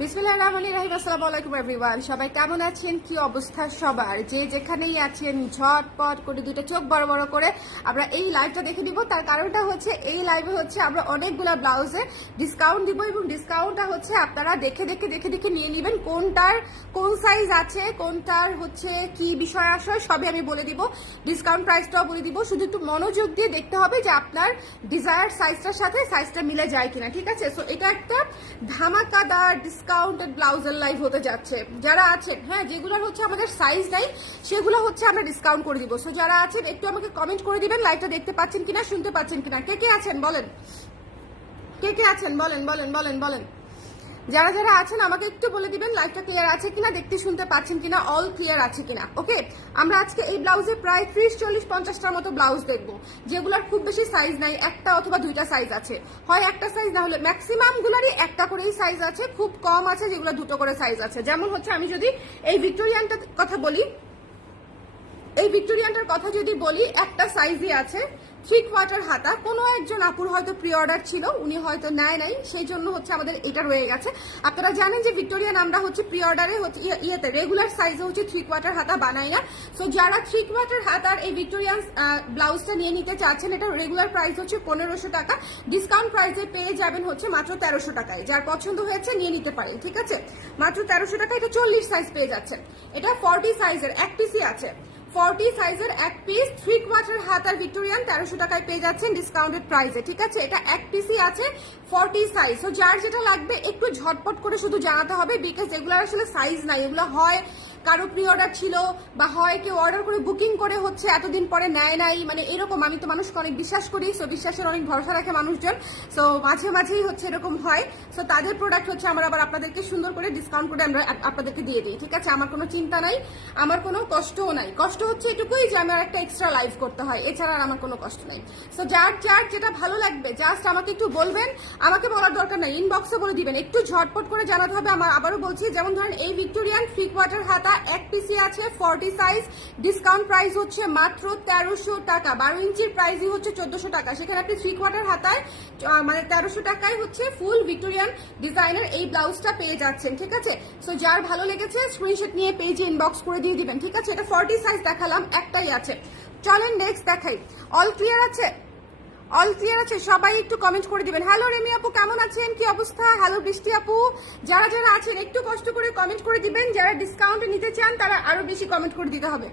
বিসমিল্লাহির রহমানির রহিম। আসসালামু আলাইকুম এভরিওয়ান। সবাই কেমন আছেন? কি অবস্থা সবার? যে যেখানেই আছেন ঝটপট করে দুটো চোখ বড় বড় করে আমরা এই লাইভটা দেখে দিব। তার কারণটা হচ্ছে এই লাইভে হচ্ছে আমরা অনেকগুলো ব্লাউজে ডিসকাউন্ট দিব এবং ডিসকাউন্টটা হচ্ছে আপনারা দেখে দেখে দেখে দেখে নিয়ে নেবেন। কোনটার কোন সাইজ আছে, কোনটার হচ্ছে কি বিষয় আশয় সবই আমি বলে দিব। ডিসকাউন্ট প্রাইসটাও বলে দিব। শুধু একটু মনোযোগ দিয়ে দেখতে হবে যে আপনার ডিজায়ার সাইজটার সাথে সাইজটা মিলে যায় কিনা, ঠিক আছে? সো এটা একটা ধামাকাদার ডিসকাউন্টেড ব্লাউজের লাইভ হতে যাচ্ছে। যারা আছেন, হ্যাঁ, যেগুলোর হচ্ছে আমাদের সাইজ নাই সেগুলো হচ্ছে আমরা ডিসকাউন্ট করে দিব। সো যারা আছেন একটু আমাকে কমেন্ট করে দিবেন লাইভটা দেখতে পাচ্ছেন কিনা, শুনতে পাচ্ছেন কিনা। কে কে আছেন বলেন, কে কে আছেন বলেন বলেন বলেন বলেন। যারা যারা আছেন আমাকে একটু বলে দিবেন লাইভটা ক্লিয়ার আছে কিনা, দেখতে শুনতে পাচ্ছেন কিনা, অল ক্লিয়ার আছে কিনা। ওকে, আমরা আজকে এই ব্লাউজে প্রায় 30-40-50টার মতো ব্লাউজ দেখবো, যেগুলোর খুব বেশি সাইজ নাই, একটা অথবা দুইটা সাইজ আছে। হয় একটা সাইজ, না হলে ম্যাক্সিমাম গুলারই একটা করেই সাইজ আছে। খুব কম আছে যেগুলো দুটো করে সাইজ আছে। যেমন হচ্ছে আমি যদি এই ভিক্টোরিয়ানটার কথা বলি, এই ভিক্টোরিয়ানটার কথা যদি বলি, একটা সাইজই আছে, 3/4 হাতা। কোনো একজন আপুর হয়তো প্রি অর্ডার ছিল, উনি হয়তো নেয় নাই, সেই জন্য হচ্ছে আমাদের এটা রয়ে গেছে। আপনারা জানেন যে ভিক্টোরিয়ান আমরা হচ্ছে প্রি অর্ডারে হচ্ছে ইয়েতে রেগুলার সাইজে হচ্ছে 3/4 হাতা বানাই না। সো যারা 3/4 হাতার এই ভিক্টোরিয়ান ব্লাউজটা নিয়ে নিতে চাচ্ছেন, এটা রেগুলার প্রাইস হচ্ছে 1500 টাকা। ডিসকাউন্ট প্রাইসে পেয়ে যাবেন হচ্ছে মাত্র 1300 টাকায়। যার পছন্দ হয়েছে নিয়ে নিতে পারেন, ঠিক আছে? মাত্র 1300 টাকা। এটা 40 সাইজ পেয়ে যাচ্ছেন। এটা 40 সাইজের এক পিসই আছে। 40 সাইজের এক পিস 3/4 হাতার ভিক্টোরিয়ান 1300 টাকায় পেয়ে যাচ্ছেন ডিসকাউন্টেড প্রাইসে, ঠিক আছে? এটা এক পিসই আছে, 40 সাইজ। তো যার যেটা লাগবে একটু ঝটপট করে শুধু জানাতে হবে, বিকজ এগুলো আসলে সাইজ নাই। এগুলো হয় কারো প্রি অর্ডার ছিল, বা হয় কেউ অর্ডার করে বুকিং করে হচ্ছে এতদিন পরে নেয় নাই, মানে এরকম। আমি তো মানুষকে অনেক বিশ্বাস করি, সো বিশ্বাসের অনেক ভরসা রাখে মানুষজন। সো মাঝে মাঝেই হচ্ছে এরকম হয়। সো তাদের প্রোডাক্ট হচ্ছে আমরা আবার আপনাদেরকে সুন্দর করে ডিসকাউন্ট করে আমরা আপনাদেরকে দিয়ে দিই, ঠিক আছে? আমার কোনো চিন্তা নাই, আমার কোনো কষ্টও নাই। কষ্ট হচ্ছে এটুকুই যে আমার একটা এক্সট্রা লাইভ করতে হয়, এছাড়া আর আমার কোনো কষ্ট নাই। সো যার যার যেটা ভালো লাগবে জাস্ট আমাকে একটু বলবেন, আমাকে বলার দরকার নাই, ইনবক্সে বলে দিবেন। একটু ঝটপট করে জানাতে হবে। আমার আবারও বলছি, যেমন ধরেন এই ভিক্টোরিয়ান 3/4 হাতা এক পিসি আছে, 40 সাইজ। ডিসকাউন্ট প্রাইস হচ্ছে মাত্র 1300 টাকা। 12 ইঞ্চির প্রাইসই হচ্ছে 1400 টাকা। সেখানে আপনি 3/4 হাতায় মানে 1300 টাকায় হচ্ছে ফুল ভিক্টোরিয়ান ডিজাইনের এই ব্লাউজটা পেয়ে যাচ্ছেন, ঠিক আছে? সো যার ভালো লেগেছে স্ক্রিনশট নিয়ে পেজে ইনবক্স করে দিয়ে দিবেন, ঠিক আছে? এটা 40 সাইজ দেখালাম, একটাই আছে। চলেন নেক্সট দেখাই। অল ক্লিয়ার আছে? অল ক্লিয়ার আছে? সবাই একটু কমেন্ট করে দিবেন। হ্যালো রেমি আপু, কেমন আছেন? কি অবস্থা? হ্যালো বৃষ্টি আপু, যারা যারা আছেন একটু কষ্ট করে কমেন্ট করে দিবেন। যারা ডিসকাউন্টে নিতে চান তারা আরো বেশি কমেন্ট করে দিতে হবে।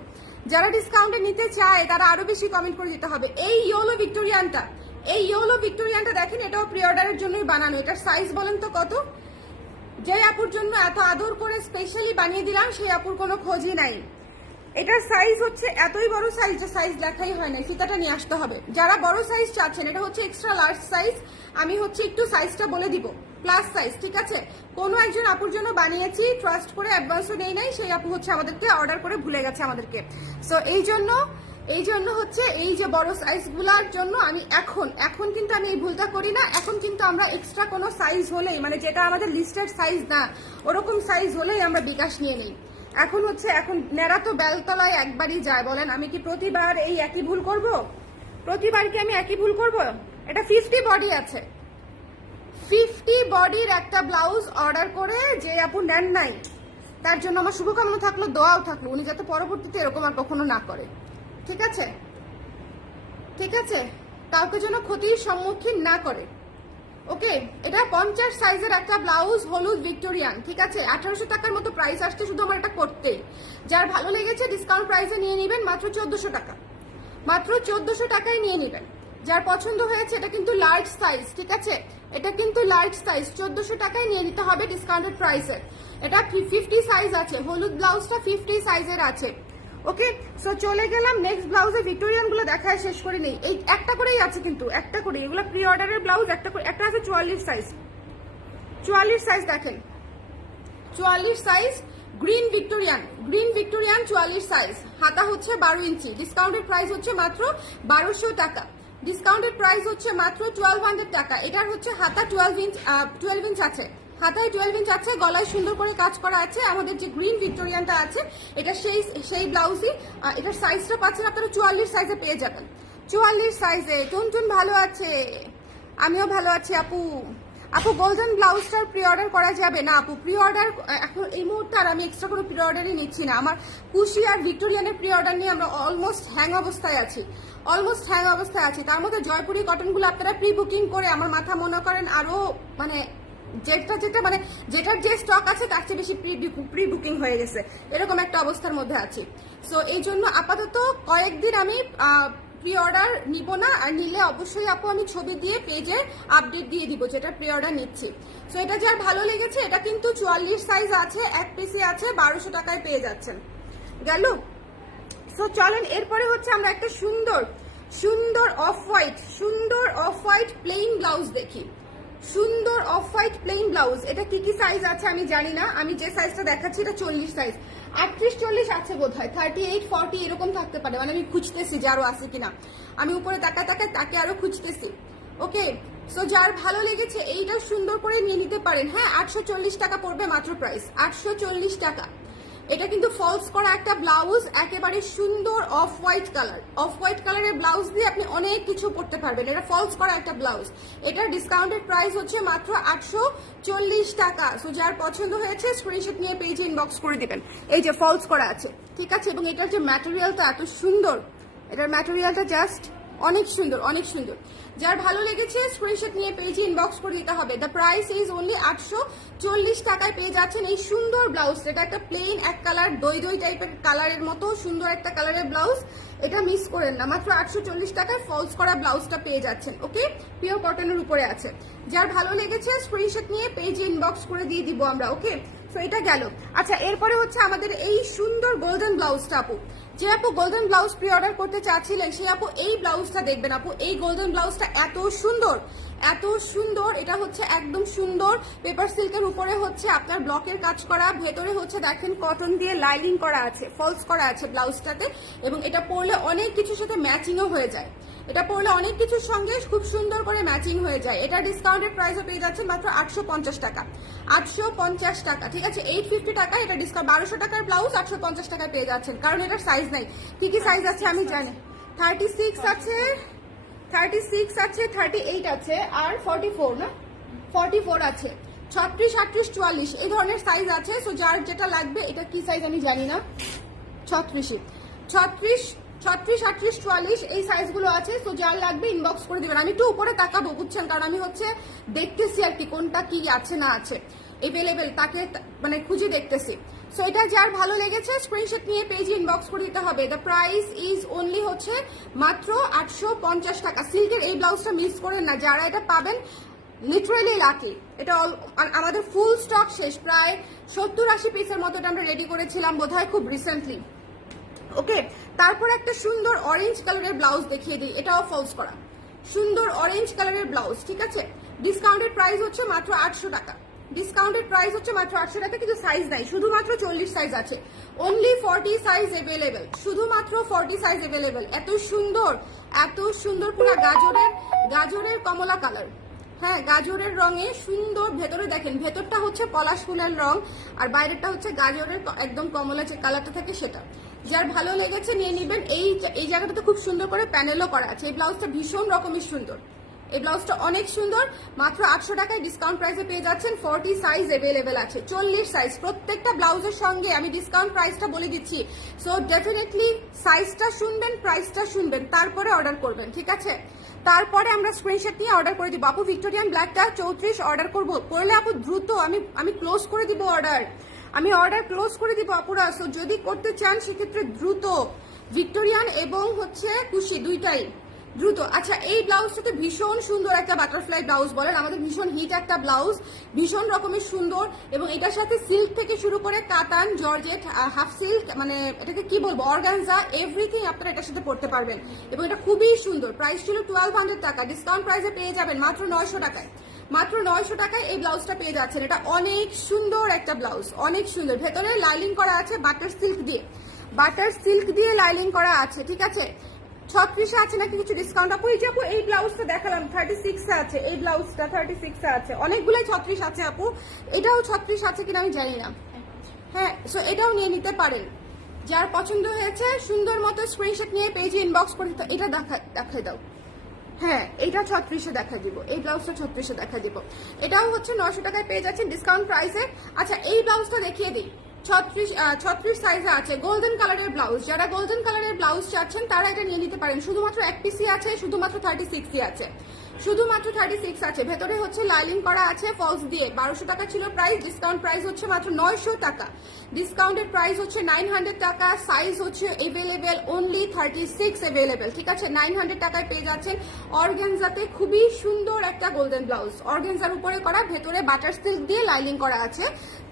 যারা ডিসকাউন্টে নিতে চায় তারা আরো বেশি কমেন্ট করে দিতে হবে। এই ইয়েলো ভিক্টোরিয়ানটা, এই ইয়েলো ভিক্টোরিয়ানটা দেখেন, এটাও প্রি অর্ডারের জন্যই বানানো। এটার সাইজ বলেন তো কত? যে আপুর জন্য এত আদর করে স্পেশালি বানিয়ে দিলাম সেই আপুর কোনো খোঁজই নাই। এটার সাইজ হচ্ছে এতই বড় সাইজ, যে সাইজ লেখাই হয় না, ফিতাটা নিয়ে আসতে হবে। যারা বড় সাইজ চাচ্ছেন, এটা হচ্ছে এক্সট্রা লার্জ সাইজ। আমি হচ্ছে একটু সাইজটা বলে দিব, প্লাস সাইজ, ঠিক আছে? কোনো একজন আপুর জন্য বানিয়েছি, ট্রাস্ট করে, অ্যাডভান্সও নেই নাই, সেই আপু হচ্ছে আমাদেরকে অর্ডার করে ভুলে গেছে আমাদেরকে। সো এই জন্য হচ্ছে এই যে বড় সাইজগুলোর জন্য আমি এখন কিন্তু আমি এই ভুলটা করি না। এখন কিন্তু আমরা এক্সট্রা কোনো সাইজ হলেই, মানে যেটা আমাদের লিস্টেড সাইজ না ওরকম সাইজ হলেই আমরা বিকাশ নিয়ে নিই। এখন নেড়া তো বেলতলায় একবারই যায়, বলেন? আমি কি প্রতিবার এই একই ভুল করব? প্রতিবার কি আমি একই ভুল করব? এটা 50 বডি আছে, 50 বডির একটা ব্লাউজ অর্ডার করে যে আপু নেন নাই, তার জন্য আমার শুভকামনা থাকলো, দোয়াও থাকলো, উনি যাতে পরবর্তীতে এরকম আর কখনো না করে, ঠিক আছে? ঠিক আছে, কাউকে যেন ক্ষতির সম্মুখীন না করে। ওকে, এটা 50 সাইজের একটা ব্লাউজ, হলুদ ভিক্টোরিয়ান, ঠিক আছে? 1800 টাকার মতো প্রাইস আসছে শুধু আমার এটা করতে। যার ভালো লেগেছে ডিসকাউন্ট প্রাইসে নিয়ে নেবেন, মাত্র 1400 টাকা। মাত্র 1400 টাকায় নিয়ে নেবেন। যার পছন্দ হয়েছে, এটা কিন্তু লার্জ সাইজ, ঠিক আছে? এটা কিন্তু লার্জ সাইজ, 1400 টাকায় নিয়ে নিতে হবে ডিসকাউন্টেড প্রাইসে। এটা 50 সাইজ আছে, হলুদ ব্লাউজটা 50 সাইজের আছে। ওকে, সো চলে গেলাম নেক্সট ব্লাউজে। ভিক্টোরিয়ান গুলো দেখায় শেষ করে নেই, এই একটা করেই আছে কিন্তু, একটা করে। এগুলো প্রি অর্ডারের ব্লাউজ, একটা আছে 44 সাইজ। 44 সাইজ দেখেন, 44 সাইজ গ্রিন ভিক্টোরিয়ান, 44 সাইজ। হাতা হচ্ছে 12 ইঞ্চি। ডিসকাউন্টেড প্রাইস হচ্ছে মাত্র 1200 টাকা। ডিসকাউন্টেড প্রাইস হচ্ছে মাত্র 1200 টাকা। এটার হচ্ছে হাতা 12 ইঞ্চ আছে, হাতায় 12 ইঞ্চ আছে, গলায় সুন্দর করে কাজ করা আছে। আমাদের যে গ্রিন ভিক্টোরিয়ানটা আছে এটা সেই ব্লাউজই। এটার সাইজটা পাচ্ছেন আপনারা 44 সাইজে পেয়ে যাবেন। 44 সাইজে টুনটুন ভালো আছে, আমিও ভালো আছি আপু। আপু গোল্ডেন ব্লাউজটার প্রি অর্ডার করা যাবে না আপু? প্রি অর্ডার এখন এই মুহূর্তে আর আমি এক্সট্রা কোনো প্রি অর্ডারই নিচ্ছি না। আমার কুশি আর ভিক্টোরিয়ানের প্রি অর্ডার নিয়ে আমরা অলমোস্ট হ্যাং অবস্থায় আছি, তার মধ্যে জয়পুরি কটনগুলো আপনারা প্রি বুকিং করে আমার মাথা মনে করেন আরো মানে যেটার যে স্টক আছে তার চেয়ে বেশি প্রি বুকিং হয়ে গেছে, এরকম একটা অবস্থার মধ্যে আছি। সো এই জন্য আপাতত কয়েকদিন আমি প্রি অর্ডার নিব না, আর নিলে অবশ্যই আপু আমি ছবি দিয়ে পেজে আপডেট দিয়ে দিব যেটা প্রি অর্ডার নিচ্ছি। সো এটা যার ভালো লেগেছে, এটা কিন্তু 44 সাইজ আছে, এক পিসে আছে, 1200 টাকায় পেয়ে যাচ্ছেন। গেল। সো চলেন এরপরে হচ্ছে আমরা একটা সুন্দর অফ হোয়াইট প্লেন ব্লাউজ দেখি। সুন্দর অফ হোয়াইট প্লেন ব্লাউজ, এটা কি সাইজ আছে আমি জানি না, আমি যে সাইজটা দেখাচ্ছি এটা 40 সাইজ, 38-40 আছে বোধ হয়, 38-40 এরকম থাকতে পারে, মানে আমি খুঁজতেছি যে আরো আছে কিনা, আমি উপরে তাকায় তাকে আরো খুঁজতেছি। ওকে, সো যার ভালো লেগেছে এইটা সুন্দর করে নিয়ে নিতে পারেন। হ্যাঁ, 840 টাকা পড়বে মাত্র, প্রাইস 840 টাকা। এটা কিন্তু ফলস করা একটা ব্লাউজ, একেবারে সুন্দর অফ হোয়াইট কালারের ব্লাউজ দিয়ে আপনি অনেক কিছু পড়তে পারবেন। এটা ফলস করা একটা ব্লাউজ, এটার ডিসকাউন্টেড প্রাইস হচ্ছে মাত্র 840 টাকা। সো যার পছন্দ হয়েছে স্ক্রিনশট নিয়ে পেজে ইনবক্স করে দিবেন। এই যে ফলস করা আছে, ঠিক আছে, এবং এটার যে ম্যাটেরিয়ালটা এত সুন্দর, এটার ম্যাটেরিয়ালটা জাস্ট অনেক সুন্দর। যার ভালো লেগেছে স্ক্রিনশট নিয়ে পেজে ইনবক্স করে দিতে হবে। দ্য প্রাইস ইজ অনলি 840 টাকায় পেয়ে যাচ্ছেন এই সুন্দর ব্লাউজ। এটা একটা প্লেন এক কালার দই টাইপের কালারের মতো সুন্দর একটা কালারের ব্লাউজ, এটা মিস করেন না, মাত্র 840 টাকায় ফলস করা ব্লাউজটা পেয়ে যাচ্ছেন। ওকে, পিওর কটনের উপরে আছে। যার ভালো লেগেছে স্ক্রিনশট নিয়ে পেজে ইনবক্স করে দিয়ে দিব আমরা। ওকে, তো এটা গেল। আচ্ছা, এরপরে হচ্ছে আমাদের এই সুন্দর গোল্ডেন ব্লাউজটা। আপু যে আপু গোল্ডেন ব্লাউজ প্রি অর্ডার করতে চাচ্ছিলেন সেই আপু এই ব্লাউজটা দেখবেন। আপু এই গোল্ডেন ব্লাউজটা এত সুন্দর, এটা হচ্ছে একদম সুন্দর পেপার সিল্কের উপরে হচ্ছে আপনার ব্লকের কাজ করা, ভেতরে হচ্ছে দেখেন কটন দিয়ে লাইনিং করা আছে, ফলস করা আছে ব্লাউজটাতে, এবং এটা পরলে অনেক কিছুর সাথে ম্যাচিংও হয়ে যায়, এটা পরলে অনেক কিছুর সঙ্গে খুব সুন্দর করে ম্যাচিং হয়ে যায়। এটা ডিসকাউন্টেড প্রাইসও পেয়ে যাচ্ছেন মাত্র 850 টাকা, 850 টাকা, ঠিক আছে, 850 টাকা। এটা ডিসকাউন্ট 1200 টাকার ব্লাউজ 850 টাকায় পেয়ে যাচ্ছেন, কারণ এটার সাইজ নাই। কি সাইজ আছে আমি জানি, 36 আছে, 38 আছে, আর 44 না, 44 আছে, 36, 38, 44 এই ধরনের সাইজ আছে। সো যার যেটা লাগবে, এটা কি সাইজ আমি জানি না, 36, 38, 44 এই সাইজগুলো আছে। সো যার লাগবে ইনবক্স করে দিবেন। আমি একটু উপরে তাকাবো, বুঝছেন, কারণ আমি হচ্ছে দেখতেছি আর কি কোনটা কি আছে না আছে এভেলেবেল, তাকে মানে খুঁজে দেখতেছি। সো এটা যার ভালো লেগেছে স্ক্রিনশট নিয়ে পেজে ইনবক্স করে দিতে হবে। দ্য প্রাইস ইজ অনলি হচ্ছে মাত্র 850 টাকা। সিল্কের এই ব্লাউজটা মিস করেন না, যারা এটা পাবেন লিটারেলি লাকি। এটা আমাদের ফুল স্টক শেষ, প্রায় 70-80 পিসের মতো এটা আমরা রেডি করেছিলাম বোধহয় খুব রিসেন্টলি। ওকে, তারপর একটা সুন্দর অরেঞ্জ কালারের ব্লাউজ দেখিয়ে দিই, এটাও ফলস করা সুন্দর অরেঞ্জ কালারের ব্লাউজ, ঠিক আছে, ডিসকাউন্টেড প্রাইস হচ্ছে মাত্র 800 টাকা, ডিসকাউন্টেড প্রাইস হচ্ছে মাত্র 800 টাকা। কিন্তু সাইজ নাই, শুধুমাত্র 40 সাইজ আছে, অনলি 40 সাইজ এভেলেবেল, শুধুমাত্র 40 সাইজ এভেলেবেল। এত সুন্দর পুরো গাজরের কমলা কালার, হ্যাঁ গাজরের রঙে সুন্দর, ভেতরে দেখেন ভেতরটা হচ্ছে পলাশ ফুলের রং, আর বাইরেটা হচ্ছে গাজরের একদম কমলা যে কালারটা থাকে সেটা। যার ভালো লেগেছে নিয়ে নিবেন। এই জায়গাটাতে খুব সুন্দর করে প্যানেলও করা আছে। এই ব্লাউজটা ভীষণ রকমের সুন্দর, এই ব্লাউজটা অনেক সুন্দর, মাত্র 800 টাকায় ডিসকাউন্ট প্রাইসে পেয়ে যাচ্ছেন। 40 সাইজ এভেলেবেল আছে, 40 সাইজ। প্রত্যেকটা ব্লাউজের সঙ্গে আমি ডিসকাউন্ট প্রাইসটা বলে দিচ্ছি। সো ডেফিনেটলি সাইজটা শুনবেন, প্রাইসটা শুনবেন, তারপরে অর্ডার করবেন, ঠিক আছে। তারপরে আমরা স্ক্রিনশট নিয়ে অর্ডার করে দিব। আপু ভিক্টোরিয়ান ব্ল্যাকটা 34 অর্ডার করলে আপু দ্রুত আমি ক্লোজ করে দিব অর্ডার, আমি অর্ডার ক্লোজ করে দিব আপুরা। সো যদি করতে চান সেক্ষেত্রে দ্রুত, ভিক্টোরিয়ান এবং হচ্ছে কুশি দুইটাই দ্রুত। আচ্ছা, এই ব্লাউজটাতে ভীষণ সুন্দর একটা বাটারফ্লাই ব্লাউজ বলেন, আমাদের ভীষণ হিট একটা ব্লাউজ, ভীষণ রকমের সুন্দর, এবং এটার সাথে সিল্ক থেকে শুরু করে কাতান, জর্জেট, হাফ সিল্ক, মানে এটাকে কি বলবো, অর্গানজা, এভরিথিং আপনারা এটার সাথে পড়তে পারবেন, এবং এটা খুবই সুন্দর। প্রাইস ছিল 1200 টাকা, ডিসকাউন্ট প্রাইসে পেয়ে যাবেন মাত্র 900 টাকায়, মাত্র 900 টাকায় এই ব্লাউজটা পেয়ে যাচ্ছেন। এটা অনেক সুন্দর একটা ব্লাউজ, অনেক সুন্দর, ভেতরে লাইলিং করা আছে বাটার সিল্ক দিয়ে লাইলিং করা আছে, ঠিক আছে। 36 আছে নাকি কিছু ডিসকাউন্ট আপু? এই যে আপু এই ব্লাউজটা দেখালাম 36 এ আছে, এই ব্লাউজটা 36 এ আছে, অনেকগুলাই 36 আছে আপু, এটাও 36 আছে কিনা আমি জানি না। হ্যাঁ, সো এটাও নিয়ে নিতে পারেন, যার পছন্দ হয়েছে সুন্দর মতো স্ক্রিনশট নিয়ে পেজে ইনবক্স করে। এটা দেখাই দাও, হ্যাঁ এটা 36-এ দেখা দিব, এই ব্লাউজটা 36-এ দেখা দিব। এটাও হচ্ছে 900 টাকায় পেয়ে যাচ্ছেন ডিসকাউন্ট প্রাইসে। আচ্ছা এই ব্লাউজটা দেখিয়ে দিই, 36 সাইজে আছে, গোল্ডেন কালারের ব্লাউজ। যারা গোল্ডেন কালারের ব্লাউজ চাচ্ছেন তারা এটা নিয়ে নিতে পারেন। শুধুমাত্র এক পিসি আছে, শুধুমাত্র 36ই আছে, শুধুমাত্র 36 আছে। ভেতরে হচ্ছে লাইনিং করা আছে ফলস দিয়ে। 1200 টাকা ছিল প্রাইস, ডিসকাউন্ট প্রাইস হচ্ছে মাত্র 900 টাকা। ডিসকাউন্টেড প্রাইস হচ্ছে 900 টাকা। সাইজ হচ্ছে এভেলেবেল অনলি 36 এভেলেবেল, ঠিক আছে। 900 টাকায় পেয়ে যাচ্ছেন অর্গানজাতে খুবই সুন্দর একটা গোল্ডেন ব্লাউজ। অর্গানজার উপরে করা, ভেতরে বাটার সিল্ক দিয়ে লাইনিং করা আছে।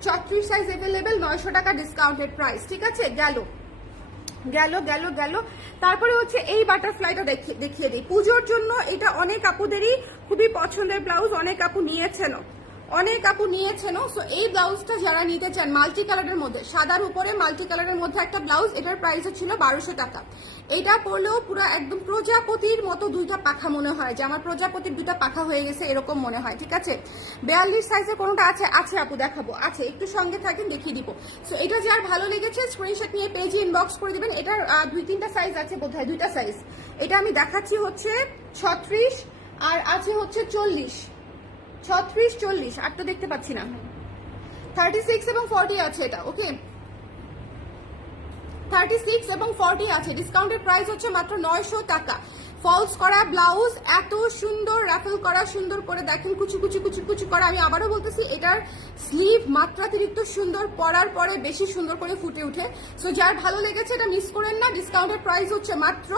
36 সাইজ এভেলেবেল, 900 টাকা ডিসকাউন্টেড প্রাইস, ঠিক আছে। গেল গেল গেল গেল তারপরে হচ্ছে এই বাটারফ্লাইটা দেখিয়ে দিই পুজোর জন্য। এটা অনেক আপুদেরই খুবই পছন্দের ব্লাউজ, অনেক আপু নিয়েছেন। সো এই ব্লাউজটা যারা নিতে চান মাল্টি কালারের মধ্যে, সাদার উপরে মাল্টি কালারের মধ্যে একটা ব্লাউজ, এটার প্রাইস ছিল 1200 টাকা। এটা পরলেও পুরো একদম প্রজাপতির মতো দুইটা পাখা মনে হয়, যে আমার প্রজাপতির দুইটা পাখা হয়ে গেছে এরকম মনে হয়, ঠিক আছে। 42 সাইজের কোনোটা আছে? আছে আপু, দেখাবো, আছে, একটু সঙ্গে থাকেন দেখিয়ে দিব। সো এটা যার ভালো লেগেছে স্ক্রিনশট নিয়ে পেজে ইনবক্স করে দিবেন। এটার 2-3টা সাইজ আছে বোধহয়, 2টা সাইজ। এটা আমি দেখাচ্ছি হচ্ছে 36 আর আছে হচ্ছে 40, 36-40, আর তো দেখতে পাচ্ছি না। 36 এবং 40 আছে এটা, ওকে। 36 এবং 40 আছে। ডিসকাউন্টের প্রাইস হচ্ছে মাত্র 900 টাকা। ফলস করা ব্লাউজ, এত সুন্দর রাফেল করা, সুন্দর করে দেখেন কুচি কুচি কুচি কুচি করা। আমি আবারও বলতেছি এটার স্লিভ মাত্রাতিরিক্ত সুন্দর, পরার পরে বেশি সুন্দর করে ফুটে উঠে। সো যার ভালো লেগেছে এটা মিস করেন না। ডিসকাউন্টের প্রাইস হচ্ছে মাত্র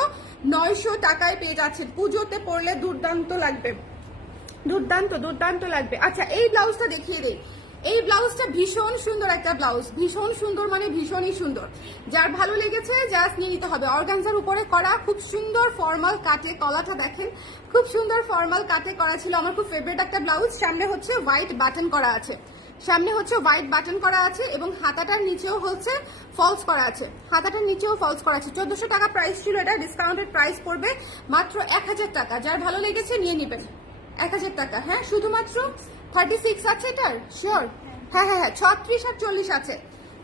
900 টাকায় পেয়ে যাচ্ছেন। পুজোতে পরলে দুর্দান্ত লাগবে, দুর্দান্ত লাগবে। আচ্ছা এই ব্লাউজটা দেখিয়ে দেই। এই ব্লাউজটা ভীষণ সুন্দর একটা ব্লাউজ, ভীষণ সুন্দর মানে ভীষণই সুন্দর। যার ভালো লেগেছে জাস্ট নিয়ে নিতে হবে। অর্গানজার উপরে করা, খুব সুন্দর ফর্মাল কাটে, কলাটা দেখেন খুব সুন্দর ফর্মাল কাটে করা ছিল। আমার খুব ফেভারিট একটা ব্লাউজ। সামনে হচ্ছে হোয়াইট বাটন করা আছে, এবং হাতাটার নিচেও হচ্ছে ফলস করা আছে, 1400 টাকা প্রাইস ছিল এটা। ডিসকাউন্টেড প্রাইস পড়বে মাত্র 1000 টাকা। যার ভালো লেগেছে নিয়ে নেবেন, 1000 টাকা। হ্যাঁ শুধুমাত্র 36 আছে এটার, শিওর? হ্যাঁ 36 আর 40 আছে।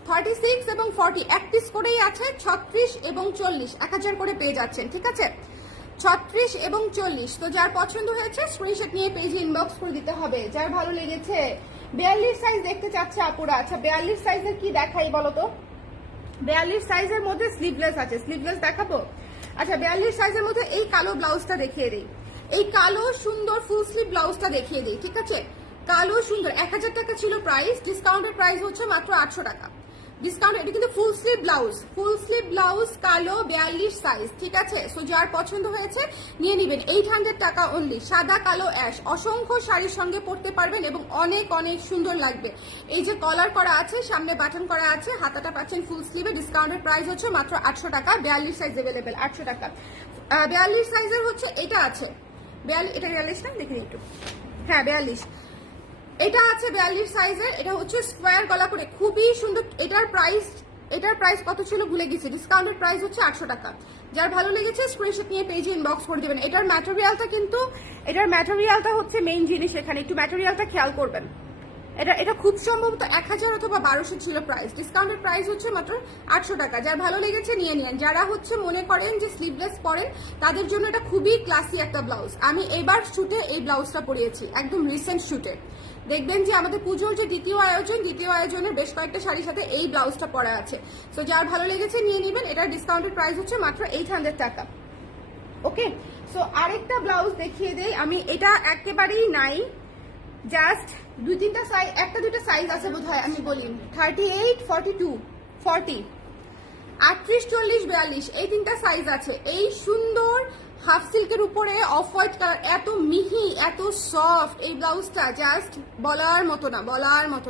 36 এবং 40 এক পিস করেই আছে। 36 এবং 40 1000 করে পেয়ে যাচ্ছেন, ঠিক আছে। 36 এবং 40। তো যার পছন্দ হয়েছে স্ক্রিনশট নিয়ে পেজে ইনবক্স করে দিতে হবে। যার ভালো লেগেছে 42 সাইজ দেখতে চাচ্ছে আপুরা। আচ্ছা 42 সাইজের কি দেখাই বলো তো? 42 সাইজের মধ্যে স্লিভলেস আছে, স্লিভলেস দেখাবো। আচ্ছা 42 সাইজের মধ্যে এই কালো ব্লাউজটা দেখিয়ে দিই, এই কালো সুন্দর ফুল স্লিভ ব্লাউজটা দেখিয়ে দিই, ঠিক আছে। কালো সুন্দর 1000 টাকা ছিল প্রাইস, ডিসকাউন্টের প্রাইস হচ্ছে মাত্র 800 টাকা। ডিসকাউন্ট, এটা কিন্তু ফুল স্লিভ ব্লাউজ, কালো 42 সাইজ, ঠিক আছে। সো যার পছন্দ হয়েছে নিয়ে নেবেন। 800 টাকা অনলি। সাদা কালো অ্যাশ, অসংখ্য শাড়ির সঙ্গে পরতে পারবেন এবং অনেক অনেক সুন্দর লাগবে। এই যে কলার করা আছে, সামনে বাটন করা আছে, হাতাটা পাচ্ছেন ফুল স্লিভে। ডিসকাউন্টের প্রাইস হচ্ছে মাত্র 800 টাকা। 42 সাইজ অ্যাভেলেবেল, 800 টাকা। 42 সাইজের হচ্ছে এটা আছে, 42, এটা 42 না, দেখে একটু, হ্যাঁ 42, এটা আছে 42 সাইজের। এটা হচ্ছে স্কোয়ার গলা করে, খুবই সুন্দর। এটার প্রাইস কত ছিল ভুলে গেছি। ডিসকাউন্টেড প্রাইস হচ্ছে 800 টাকা। যার ভালো লেগেছে স্ক্রিনশট নিয়ে পেজে ইনবক্স করে দিবেন। এটার ম্যাটেরিয়ালটা হচ্ছে মেইন জিনিস এখানে, একটু ম্যাটেরিয়ালটা খেয়াল করবেন। এটা খুব সম্ভবত 1000 অথবা 1200 ছিল প্রাইস। ডিসকাউন্টেড প্রাইস হচ্ছে মাত্র 800 টাকা। যার ভালো লেগেছে নিয়ে নিন। যারা হচ্ছে মনে করেন যে স্লিভলেস পরেন তাদের জন্য এটা খুবই ক্লাসি একটা ব্লাউজ। আমি এবার শুটে এই ব্লাউজটা পরিয়েছি, একদম রিসেন্ট শুটে। দেখবেন যে আমাদের পুজোর যে দ্বিতীয় আয়োজনের বেশ কয়েকটা শাড়ির সাথে এই ব্লাউজটা পরা আছে। সো যার ভালো লেগেছে নিয়ে নেবেন। এটার ডিসকাউন্টেড প্রাইস হচ্ছে মাত্র 800 টাকা। ওকে, সো আরেকটা ব্লাউজ দেখিয়ে দেই আমি। এটা একেবারেই নাই, জাস্ট 2-3টা সাইজ, 1-2টা সাইজ আছে বোধহয়, আমি বলি 38, 42, 40, 38, 40, 42, এই 3টা সাইজ আছে। এই সুন্দর হাফ সিল্কের উপরে অফ হোয়াইট কালার, এত মিহি, এত সফট এই ব্লাউজটা, জাস্ট বলার মতো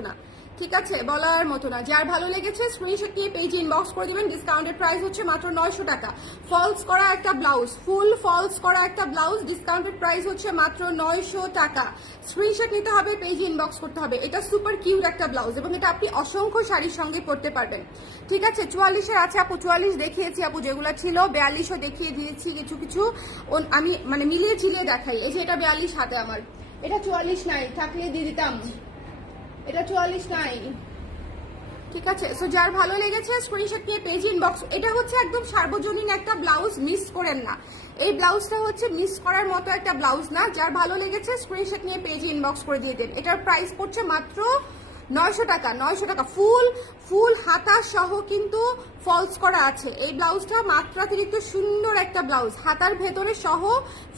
না, ঠিক আছে, বলার মতো না। যার ভালো লেগেছে স্ক্রিনশট নিয়ে পেজে ইনবক্স করে দিবেন। ডিসকাউন্টেড প্রাইস হচ্ছে মাত্র 900 টাকা। ফলস করা একটা ব্লাউজ, ফুল ফলস করা একটা ব্লাউজ, ডিসকাউন্টেড প্রাইস হচ্ছে মাত্র 900 টাকা। স্ক্রিনশট নিতে হবে, পেজে ইনবক্স করতে হবে। এটা সুপার কিউট একটা ব্লাউজ এবং এটা আপনি অসংখ্য শাড়ির সঙ্গে পরতে পারবেন, ঠিক আছে। 44-এর আছে আপু, 44 দেখিয়েছি আপু যেগুলো ছিল, 42ও দেখিয়ে দিয়েছি কিছু আমি মানে মিলিয়ে ঝিলিয়ে দেখাই। এই যে এটা 42 হাতে আমার, এটা 44 নাই, থাকলে দিয়ে দিতাম। এটা 44 নাই, ঠিক আছে, সো যার ভালো লেগেছে স্ক্রিনশট নিয়ে পেজ ইনবক্স। এটা হচ্ছে একদম সার্বজনীন একটা ব্লাউজ, মিস করেন না। এই ব্লাউজটা হচ্ছে মিস করার মতো একটা ব্লাউজ না। যার ভালো লেগেছে স্ক্রিনশট নিয়ে পেজ ইনবক্স করে দিয়ে দেন। এটার প্রাইস পড়ছে মাত্র 900 টাকা। 900 টাকা ফুল হাতা সহ কিন্তু ফলস করা আছে। এই ব্লাউজটা মাত্রাতিরিক্ত সুন্দর একটা ব্লাউজ, হাতার ভেতরে সহ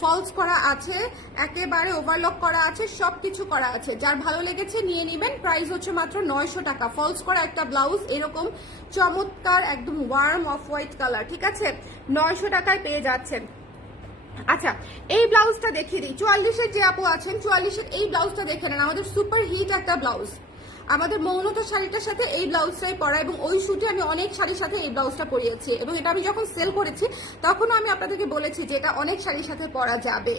ফলস করা আছে, একেবারে ওভারলক করা আছে, সবকিছু করা আছে। যার ভালো লেগেছে নিয়ে নেবেন। প্রাইস হচ্ছে মাত্র 900 টাকা। ফলস করা একটা ব্লাউজ, এরকম চমৎকার একদম ওয়ার্ম অফ হোয়াইট কালার, ঠিক আছে, 900 টাকায় পেয়ে যাচ্ছেন। আচ্ছা, এই ব্লাউজটা দেখিয়ে দিই। 44-এর যে আপু আছেন, 44-এর এই ব্লাউজটা দেখে নেন। আমাদের সুপার হিট একটা ব্লাউজ, আমাদের মৌনতা শাড়িটার সাথে এই ব্লাউজটাই পরা, এবং ওই শুটে আমি অনেক শাড়ির সাথে এই ব্লাউজটা পরিয়েছি, এবং এটা আমি যখন সেল করেছি তখনও আমি আপনাদেরকে বলেছি যে এটা অনেক শাড়ির সাথে পরা যাবে।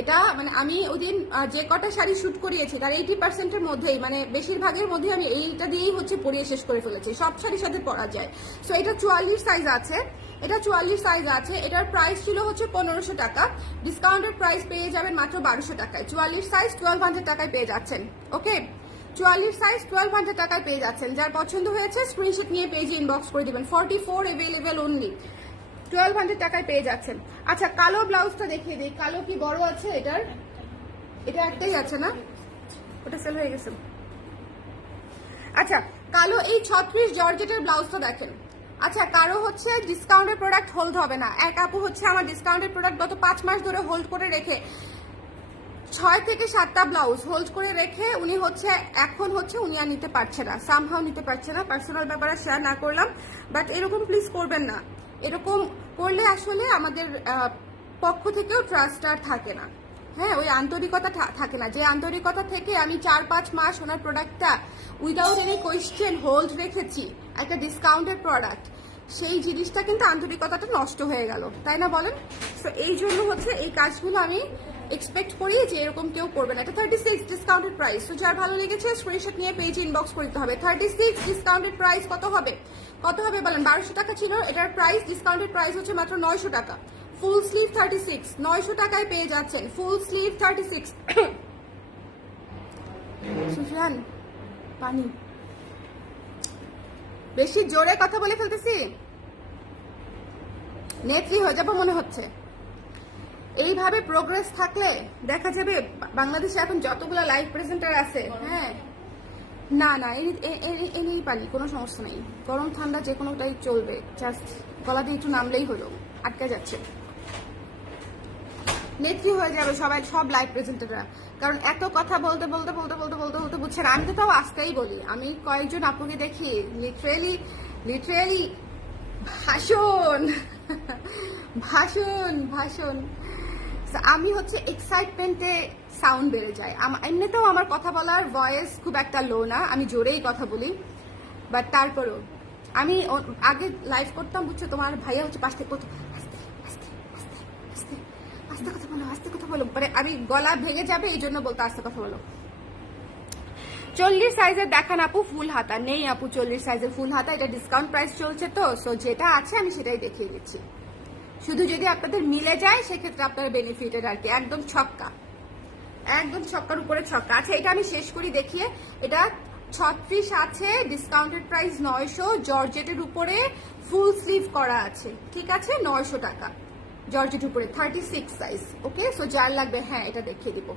এটা মানে আমি ওই দিন যে কটা শাড়ি শুট করিয়েছি তার 80%-এর মধ্যেই, মানে বেশিরভাগের মধ্যে আমি এইটা দিয়েই হচ্ছে পরিয়ে শেষ করে ফেলেছি। সব শাড়ির সাথে পরা যায়। সো এটা 44 সাইজ আছে, এটা 44 সাইজ আছে। এটার প্রাইস ছিল হচ্ছে 1500 টাকা। ডিসকাউন্টেড প্রাইস পেয়ে যাবেন মাত্র 1200 টাকায়। 44 সাইজ 1200 টাকায় পেয়ে যাচ্ছেন। ওকে, 44 সাইজ 1200 টাকায় পেয়ে যাচ্ছেন। যার পছন্দ হয়েছে স্ক্রিনশট নিয়ে পেজে ইনবক্স করে দিবেন। 44 অ্যাভেলেবেল অনলি, 1200 টাকায় পেয়ে যাচ্ছেন। আচ্ছা, কালো ব্লাউজটা দেখিয়ে দিই। কালো কি বড় আছে এটার? এটা একটাই আছে না, ওটা সেল হয়ে গেছে। আচ্ছা, কালো এই 36 জর্জেটের ব্লাউজটা দেখেন। আচ্ছা, কারো হচ্ছে ডিসকাউন্টের প্রোডাক্ট হোল্ড হবে না। এক আপু হচ্ছে আমার ডিসকাউন্টের প্রোডাক্ট গত 5 মাস ধরে হোল্ড করে রেখে 6 থেকে 7টা ব্লাউজ হোল্ড করে রেখে উনি হচ্ছে এখন হচ্ছে উনি আর নিতে পারছে না, সামহাও নিতে পারছে না। পার্সোনাল ব্যাপারে শেয়ার না করলাম, বাট এরকম প্লিজ করবেন না। এরকম করলে আসলে আমাদের পক্ষ থেকেও ট্রাস্ট আর থাকে না। হ্যাঁ, ওই আন্তরিকতা থাকে না, যে আন্তরিকতা থেকে আমি 4-5 মাস ওনার প্রোডাক্টটা উইদাউট এনি কোয়েশ্চেন হোল্ড রেখেছি, একটা ডিসকাউন্টেড প্রোডাক্ট, সেই জিনিসটা কিন্তু আন্তরিকতাটা নষ্ট হয়ে গেল, তাই না বলেন? তো এই জন্য হচ্ছে এই কাজগুলো আমি এক্সপেক্ট করি যে এরকম কেউ করবে না। এটা 36 ডিসকাউন্টেড প্রাইস। তো যার ভালো লেগেছে স্ক্রিনশট নিয়ে পেজে ইনবক্স করতে হবে। 36 ডিসকাউন্টেড প্রাইস কত হবে? কত হবে বলেন? 1200 টাকা ছিল এটার প্রাইস, ডিসকাউন্টেড প্রাইস হচ্ছে মাত্র 900 টাকা। ফুল স্লিভ 36, 900 টাকায় পেয়ে যাচ্ছেন। Full sleeve 36। সুফিয়ান, পানি, বেশি জোরে কথা বলে ফেলতেছি, নেত্রী হয়ে যাবো মনে হচ্ছে। এইভাবে প্রোগ্রেস থাকলে দেখা যাবে বাংলাদেশে এখন যতগুলো লাইভ প্রেজেন্টার আছে, হ্যাঁ, না না এনেই পালি, কোনো সমস্যা নেই। গরম ঠান্ডা যে কোনোটাই চলবে, জাস্ট গলা দিয়ে একটু নামলেই হলো, আটকে যাচ্ছে। নেত্রী হয়ে যাবে সবাই, সব লাইভ প্রেজেন্টাররা। কারণ এত কথা বলতে বলতে বলতে বলতে বলতে বলতে বুঝছেন, আমি তো তাও আজকেই বলি, আমি কয়েকজন আপুকে দেখি লিটারেলি ভাষণ ভাষণ ভাষণ। আমি হচ্ছে এক্সাইটমেন্টে সাউন্ড বেড়ে যায়। এমনিতেও আমার কথা বলার ভয়েস খুব একটা লো না, আমি জোরেই কথা বলি, বাট তারপরও আমি আগে লাইভ করতাম, বুঝছো, তোমার ভাইয়া হচ্ছে পাশ থেকে আস্তে আস্তে আস্তে আস্তে আস্তে কথা বলো, আস্তে কথা বলো, মানে আমি গলা ভেঙে যাবে এই জন্য বলতো আস্তে কথা বলো। 40 সাইজের দেখান আপু ফুল হাতা। নেই আপু 40 সাইজের ফুল হাতা, এটা ডিসকাউন্ট প্রাইস চলছে তো, সো যেটা আছে আমি সেটাই দেখিয়ে দিচ্ছি। শুধু যদি আপনাদের মিলে যায় সেক্ষেত্রে আপনারা বেনিফিটেড আর কি। একদম ছক্কা, একদম ছক্কার উপরে ছক্কা। আচ্ছা, এটা আমি শেষ করি দেখিয়ে। এটা 36 আছে, ডিসকাউন্টেড প্রাইস 900, জর্জেটের উপরে ফুল স্লিভ করা আছে, ঠিক আছে, 900 টাকা জর্জেট উপরে, 36 সাইজ। ওকে, সো যার লাগবে হ্যাঁ এটা দেখিয়ে দিব।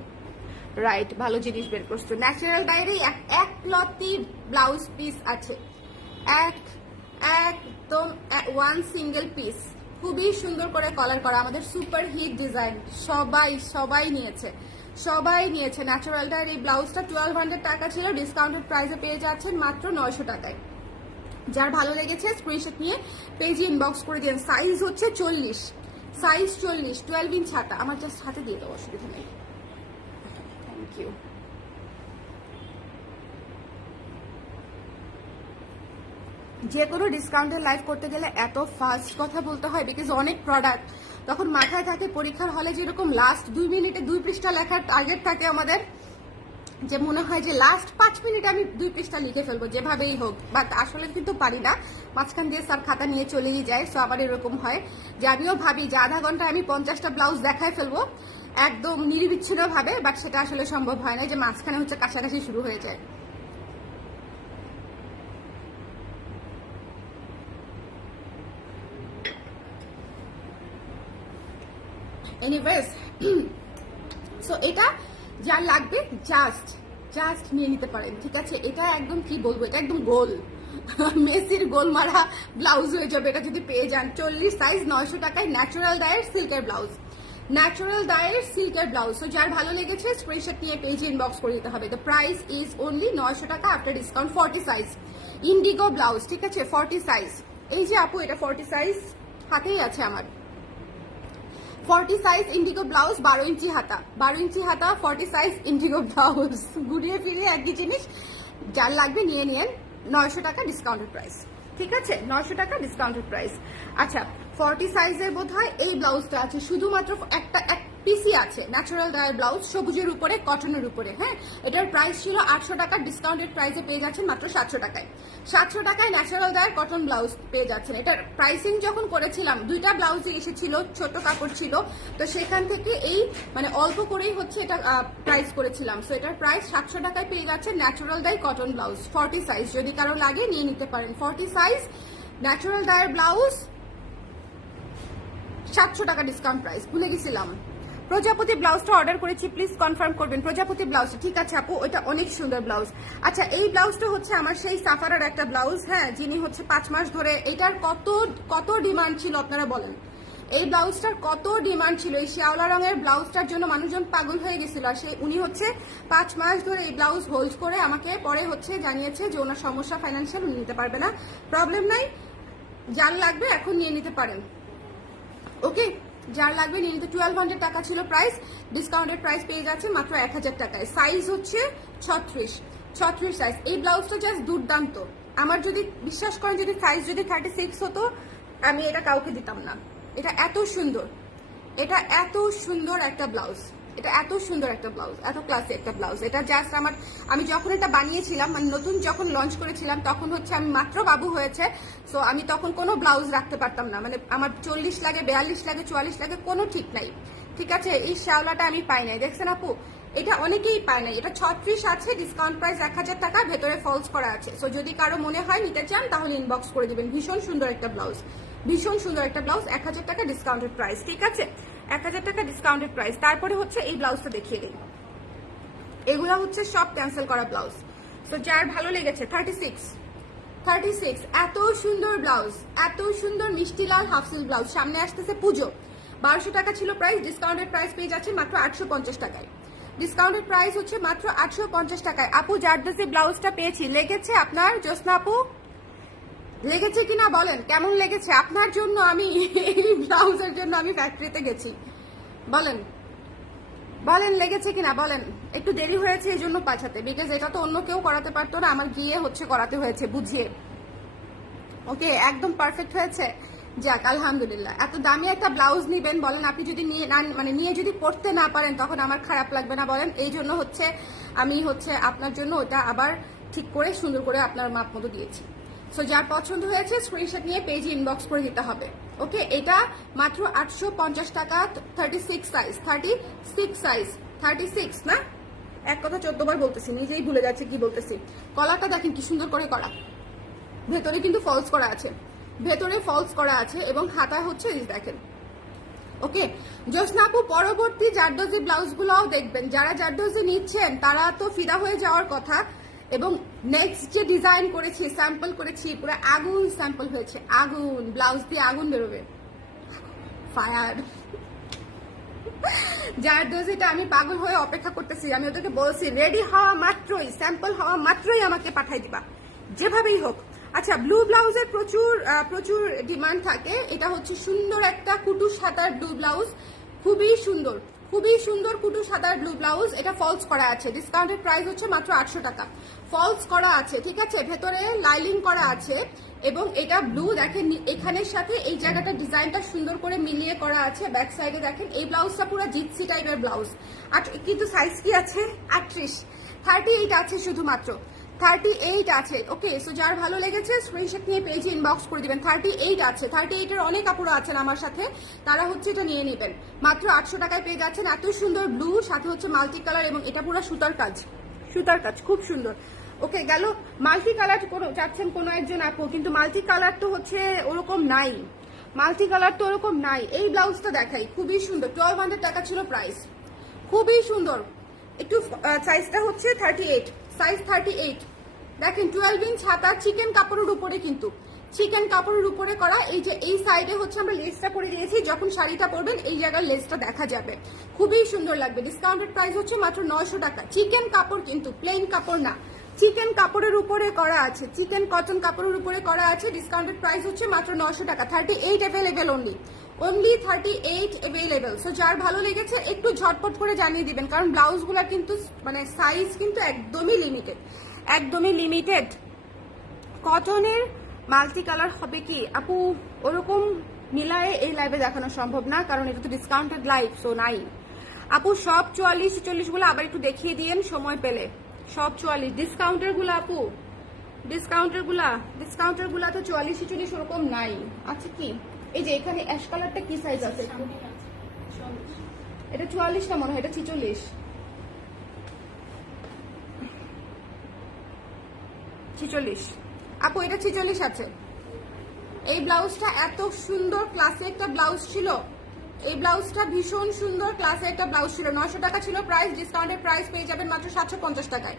রাইট, ভালো জিনিস বের করছো। ন্যাচারাল ডায়েরি এক লতি ব্লাউজ পিস আছে, একদম ওয়ান সিঙ্গেল পিস, খুবই সুন্দর করে কলার করা, আমাদের সুপার হিট ডিজাইন, সবাই নিয়েছে। ন্যাচারাল ডায়েরি এই ব্লাউজটা 1200 টাকা ছিল, ডিসকাউন্টেড প্রাইসে পেয়ে যাচ্ছেন মাত্র 900 টাকায়। যার ভালো লেগেছে স্ক্রিনশট নিয়ে পেজে ইনবক্স করে দিন। সাইজ হচ্ছে 40, সাইজ 40, 12 ইঞ্চ হাতা। আমার জাস্ট হাতে দিয়ে দেবো, অসুবিধা নেই। Thank you. যে কোনো ডিসকাউন্টের লাইভ করতে গেলে এত ফাস্ট কথা বলতে হয়, বিকজ অনেক প্রোডাক্ট, তখন মাথায় থাকে পরীক্ষার হলে যেরকম লাস্ট 2 মিনিটে 2 পৃষ্ঠা লেখার টার্গেট থাকে আমাদের, যে মনে হয় যে লাস্ট 5 মিনিট আমি 2 পৃষ্ঠা লিখে ফেলবো যেভাবেই হোক, বাট আসলে কিন্তু পারি না। মাঝখান দিয়ে স্যার খাতা নিয়ে চলেই যায়। সো আবার এরকম হয় যে আমিও ভাবি যে আধা ঘন্টায় আমি 50টা ব্লাউজ দেখায় ফেলবো একদম নির্বিচ্ছিন্ন ভাবে, বাট সেটা আসলে সম্ভব হয় না, যে মাঝখানে হচ্ছে কাছাকাছি শুরু হয়ে যায়। এনিওয়েজ সো এটা যার লাগবে জাস্ট নিয়ে নিতে পারেন, ঠিক আছে? এটা একদম কি বলবো, এটা একদম গোল মেসির গোল মারা ব্লাউজ হয়ে যাবে এটা যদি পেয়ে যান। 40 সাইজ 900 টাকায় ন্যাচারাল ডায়ের সিল্কের ব্লাউজ, ন্যাচারাল ডায়ের সিল্কের ব্লাউজ। তো যার ভালো লেগেছে স্ক্রিনশট নিয়ে পেজে ইনবক্স করে দিতে হবে। দ্য প্রাইস ইজ অনলি 900 টাকা after discount. 40 size Indigo blouse, ঠিক আছে? 40 সাইজ। এই যে আপু এটা 40 সাইজ হাতেই আছে আমার। 40 সাইজ ইন্ডিগো ব্লাউজ, 12 ইঞ্চি হাতা, 12 ইঞ্চি হাতা, 40 সাইজ ইন্ডিগো ব্লাউজ। ঘুরিয়ে ফিরিয়ে একই জিনিস। যার লাগবে নিয়ে নিন, 900 টাকা ডিসকাউন্টেড প্রাইস, ঠিক আছে? 900 টাকা ডিসকাউন্টেড প্রাইস। আচ্ছা 40 সাইজের বোধ হয় এই ব্লাউজটা আছে, শুধুমাত্র এক পিসি আছে, ন্যাচারাল ডায়ার ব্লাউজ, সবুজের উপরে কটনের উপরে। হ্যাঁ, এটার প্রাইস ছিল 800 টাকা, ডিসকাউন্টেড প্রাইসে পেয়ে যাচ্ছেন মাত্র 700 টাকায়। 700 টাকায় ন্যাচারাল ডায়ার কটন ব্লাউজ পেয়ে যাচ্ছেন। এটার প্রাইসিং যখন করেছিলাম 2টা ব্লাউজে এসেছিল, ছোট কাপড় ছিল, তো সেখান থেকে এই মানে অল্প করেই হচ্ছে এটা প্রাইস করেছিলাম। সো এটার প্রাইস 700 টাকায় পেয়ে যাচ্ছেন natural die cotton blouse. 40 size যদি কারো লাগে নিয়ে নিতে পারেন। 40 সাইজ ন্যাচারাল ডায়ার ব্লাউজ 700 টাকা ডিসকাউন্ট প্রাইস। ভুলে গেছিলাম, প্রজাপতি ব্লাউজটা অর্ডার করেছি, প্লিজ কনফার্ম করবেন প্রজাপতি ব্লাউজটা। ঠিক আছে আপু, ওইটা অনেক সুন্দর ব্লাউজ। আচ্ছা এই ব্লাউজটা হচ্ছে আমার সেই সাফারার একটা ব্লাউজ, হ্যাঁ, যিনি হচ্ছে 5 মাস ধরে, এটার কত ডিমান্ড ছিল আপনারা বলেন, এই ব্লাউজটার কত ডিমান্ড ছিল। এই শ্যাওলা রঙের ব্লাউজটার জন্য মানুষজন পাগল হয়ে গেছিল। আর উনি হচ্ছে 5 মাস ধরে এই ব্লাউজ হোল্ড করে আমাকে পরে হচ্ছে জানিয়েছে যে ওনার সমস্যা ফাইন্যান্সিয়াল, উনি নিতে পারবে না। প্রবলেম নাই, যার লাগবে এখন নিয়ে নিতে পারেন। ওকে, যার লাগবে নিয়ে নিতে। 1200 টাকা ছিল প্রাইস, ডিসকাউন্টেড প্রাইস পেয়ে যাচ্ছে মাত্র 1000 টাকায়। সাইজ হচ্ছে 36 সাইজ। এই ব্লাউজটা জাস্ট দুর্দান্ত। আমার যদি বিশ্বাস করেন, যদি সাইজ যদি 36 হতো আমি এটা কাউকে দিতাম না। এটা এত সুন্দর, এটা এত সুন্দর একটা ব্লাউজ, এটা এত সুন্দর একটা ব্লাউজ, এত ক্লাসি একটা ব্লাউজ। এটা জাস্ট আমি যখন এটা বানিয়েছিলাম, মানে নতুন যখন লঞ্চ করেছিলাম, তখন হচ্ছে আমি মাত্র বাবু হয়েছে। সো আমি তখন কোনো ব্লাউজ রাখতে পারতাম না, মানে আমার 40 লাগে, 42 লাগে, 44 লাগে, কোনো ঠিক নাই, ঠিক আছে? এই শ্যাওলাটা আমি পাই নাই, দেখছেন আপু? এটা অনেকেই পায় নাই। এটা 36 আছে, ডিসকাউন্ট প্রাইস 1000 টাকা, ভেতরে ফলস করা আছে। সো যদি কারো মনে হয় নিতে চান তাহলে ইনবক্স করে দিবেন। ভীষণ সুন্দর একটা ব্লাউজ, ভীষণ সুন্দর একটা ব্লাউজ, 1000 টাকা ডিসকাউন্টেড প্রাইস, ঠিক আছে? 1000 টাকা ডিসকাউন্টেড প্রাইস। তারপরে হচ্ছে এই ব্লাউজটা দেখিয়ে দিই। এগুলা হচ্ছে সব ক্যান্সেল করা ব্লাউজ। তো যার ভালো লেগেছে 36 এত সুন্দর ব্লাউজ, এত সুন্দর মিষ্টি লাল হাফ সিল্ক ব্লাউজ। সামনে আসতেছে পুজো, 1200 টাকা ছিল প্রাইস, ডিসকাউন্টেড প্রাইস পেয়ে যাচ্ছে মাত্র 850 টাকায়। ডিসকাউন্টেড প্রাইস হচ্ছে মাত্র 850 টাকায়। আপু জারদোজি ব্লাউজটা পেয়েছি, লেগেছে আপনার জ্যোৎস্না আপু? লেগেছে কিনা বলেন, কেমন লেগেছে আপনার জন্য? আমি এই ব্লাউজের জন্য আমি ফ্যাক্টরিতে গেছি, বলেন লেগেছে কিনা বলেন। একটু দেরি হয়েছে এই জন্য পাঠাতে, বিকজ এটা তো অন্য কেউ করাতে পারতো না, আমার গিয়ে হচ্ছে করাতে হয়েছে বুঝিয়ে। ওকে, একদম পারফেক্ট হয়েছে, যাক আলহামদুলিল্লাহ। এত দামি একটা ব্লাউজ নিবেন বলেন, আপনি যদি নিয়ে যদি পড়তে না পারেন তখন আমার খারাপ লাগবে না বলেন? এই জন্য হচ্ছে আমি হচ্ছে আপনার জন্য ওটা আবার ঠিক করে সুন্দর করে আপনার মাপ মতো দিয়েছি। সো যার পছন্দ হয়েছে স্ক্রিনশট নিয়ে পেজে ইনবক্স করে দিতে হবে। ওকে, এটা মাত্র 850 টাকা। 36 সাইজ, 36 না, এক কথা 14 বার বলতেছি, নিজেই ভুলে যাচ্ছে কি বলতেছি। কলারটা দেখেন কি সুন্দর করে করা, ভেতরে কিন্তু ফলস করা আছে, ভেতরে ফলস করা আছে, এবং হাতা হচ্ছে এই দেখেন। ওকে জ্যোৎস্না আপু, পরবর্তী জারদোজি ব্লাউজগুলোও দেখবেন। যারা জারদোজি নিচ্ছেন তারা তো ফিদা হয়ে যাওয়ার কথা। এবং নেক্সট যে ডিজাইন করেছি, স্যাম্পল করেছি, পুরো আগুন স্যাম্পল হয়েছে, আগুন, ব্লাউজ দিয়ে আগুন বেরোবে, ফায়ার। জারদোজিটা আমি পাগল হয়ে অপেক্ষা করতেছি। আমি ওদেরকে বলছি রেডি হওয়া মাত্রই, স্যাম্পল হওয়া মাত্রই আমাকে পাঠাই দিবা, যেভাবেই হোক। আচ্ছা, ব্লু ব্লাউজের প্রচুর ডিমান্ড থাকে। এটা হচ্ছে সুন্দর একটা কুটুস হাতার ব্লু ব্লাউজ, খুবই সুন্দর কুটুস হাতার ব্লু ব্লাউজ। এটা ফলস করা আছে, ডিসকাউন্টেড প্রাইস হচ্ছে মাত্র 800 টাকা। ফলস করা আছে, ঠিক আছে, ভেতরে লাইলিং করা আছে, এবং এটা ব্লু দেখেন, এখানের সাথে এই জায়গাটা ডিজাইনটা সুন্দর করে মিলিয়ে করা আছে। ব্যাক সাইডে দেখেন, এই ব্লাউজটা পুরো জিপসি টাইপের ব্লাউজ। কিন্তু সাইজ কি আছে? 38 আছে, শুধুমাত্র 38 আছে। ওকে, সো যার ভালো লেগেছে স্ক্রিনশট নিয়ে পেজে ইনবক্স করে দিবেন। 38 আছে, 38 এর অনেক কাপড় আছেন আমার সাথে, তারা হচ্ছে এটা নিয়ে নেবেন। মাত্র 800 টাকায় পেয়ে যাচ্ছেন। এত সুন্দর ব্লু, সাথে হচ্ছে মাল্টি কালার, এবং এটা পুরো সুতার কাজ, খুব সুন্দর। ওকে, গেল। মাল্টি কালার চাচ্ছেন কোনো একজন আপু, কিন্তু মাল্টি কালার তো হচ্ছে ওরকম নাই। মাল্টি কালার তো ওরকম নাই। এই ব্লাউজটা দেখাই, খুবই সুন্দর, 1200 টাকা ছিল প্রাইস, খুবই সুন্দর। একটু সাইজটা হচ্ছে 38, সাইজ 38। দেখেন 12 ইঞ্চ হাতা, চিকেন কাপড়ের উপরে, কিন্তু চিকেন কাপড়ের উপরে করা। এই যে এই সাইডে হচ্ছে আমরা লেসটা করে দিয়েছি, যখন শাড়িটা পরবেন এই জায়গার লেসটা দেখা যাবে, খুবই সুন্দর লাগবে। ডিসকাউন্টেড প্রাইস হচ্ছে মাত্র 900 টাকা। চিকেন কাপড়, কিন্তু প্লেন কাপড় না, চিকেন কাপড়ের উপরে করা আছে, চিকেন কটন কাপড়ের উপরে করা আছে। ডিসকাউন্টেড প্রাইস হচ্ছে মাত্র 900 টাকা। 38 অ্যাভেলেবেল, অনলি 38 অ্যাভেলেবেল। সো যার ভালো লেগেছে একটু ঝটপট করে জানিয়ে দিবেন, কারণ ব্লাউজগুলো কিন্তু মানে সাইজ কিন্তু একদমই লিমিটেড, একদমই লিমিটেড। কটনের মাল্টি কালার হবে কি আপু, ওরকম মিলায়ে এই লাইভে দেখানো সম্ভব না, কারণ এটা তো ডিসকাউন্টেড লাইভ, সো নাই আপু। সব 44-40 গুলো আবার একটু দেখিয়ে দিয়েন সময় পেলে, সব 44 ডিসকাউন্টের গুলো আপু, ডিসকাউন্টের গুলা তো 44-40 ওরকম নাই। আচ্ছা কি এই যে এখানে অ্যাশ কালারটা কি সাইজ আছে? এটা 44টা মনে হয়, এটা 46 আপু, এটা 46 আছে। এই ব্লাউজটা এত সুন্দর ক্লাসে একটা ব্লাউজ ছিল, এই ব্লাউজটা ভীষণ সুন্দর ক্লাসে একটা ব্লাউজ ছিল। 900 টাকা ছিল প্রাইস, ডিসকাউন্টের প্রাইস পেয়ে যাবেন মাত্র 750 টাকায়।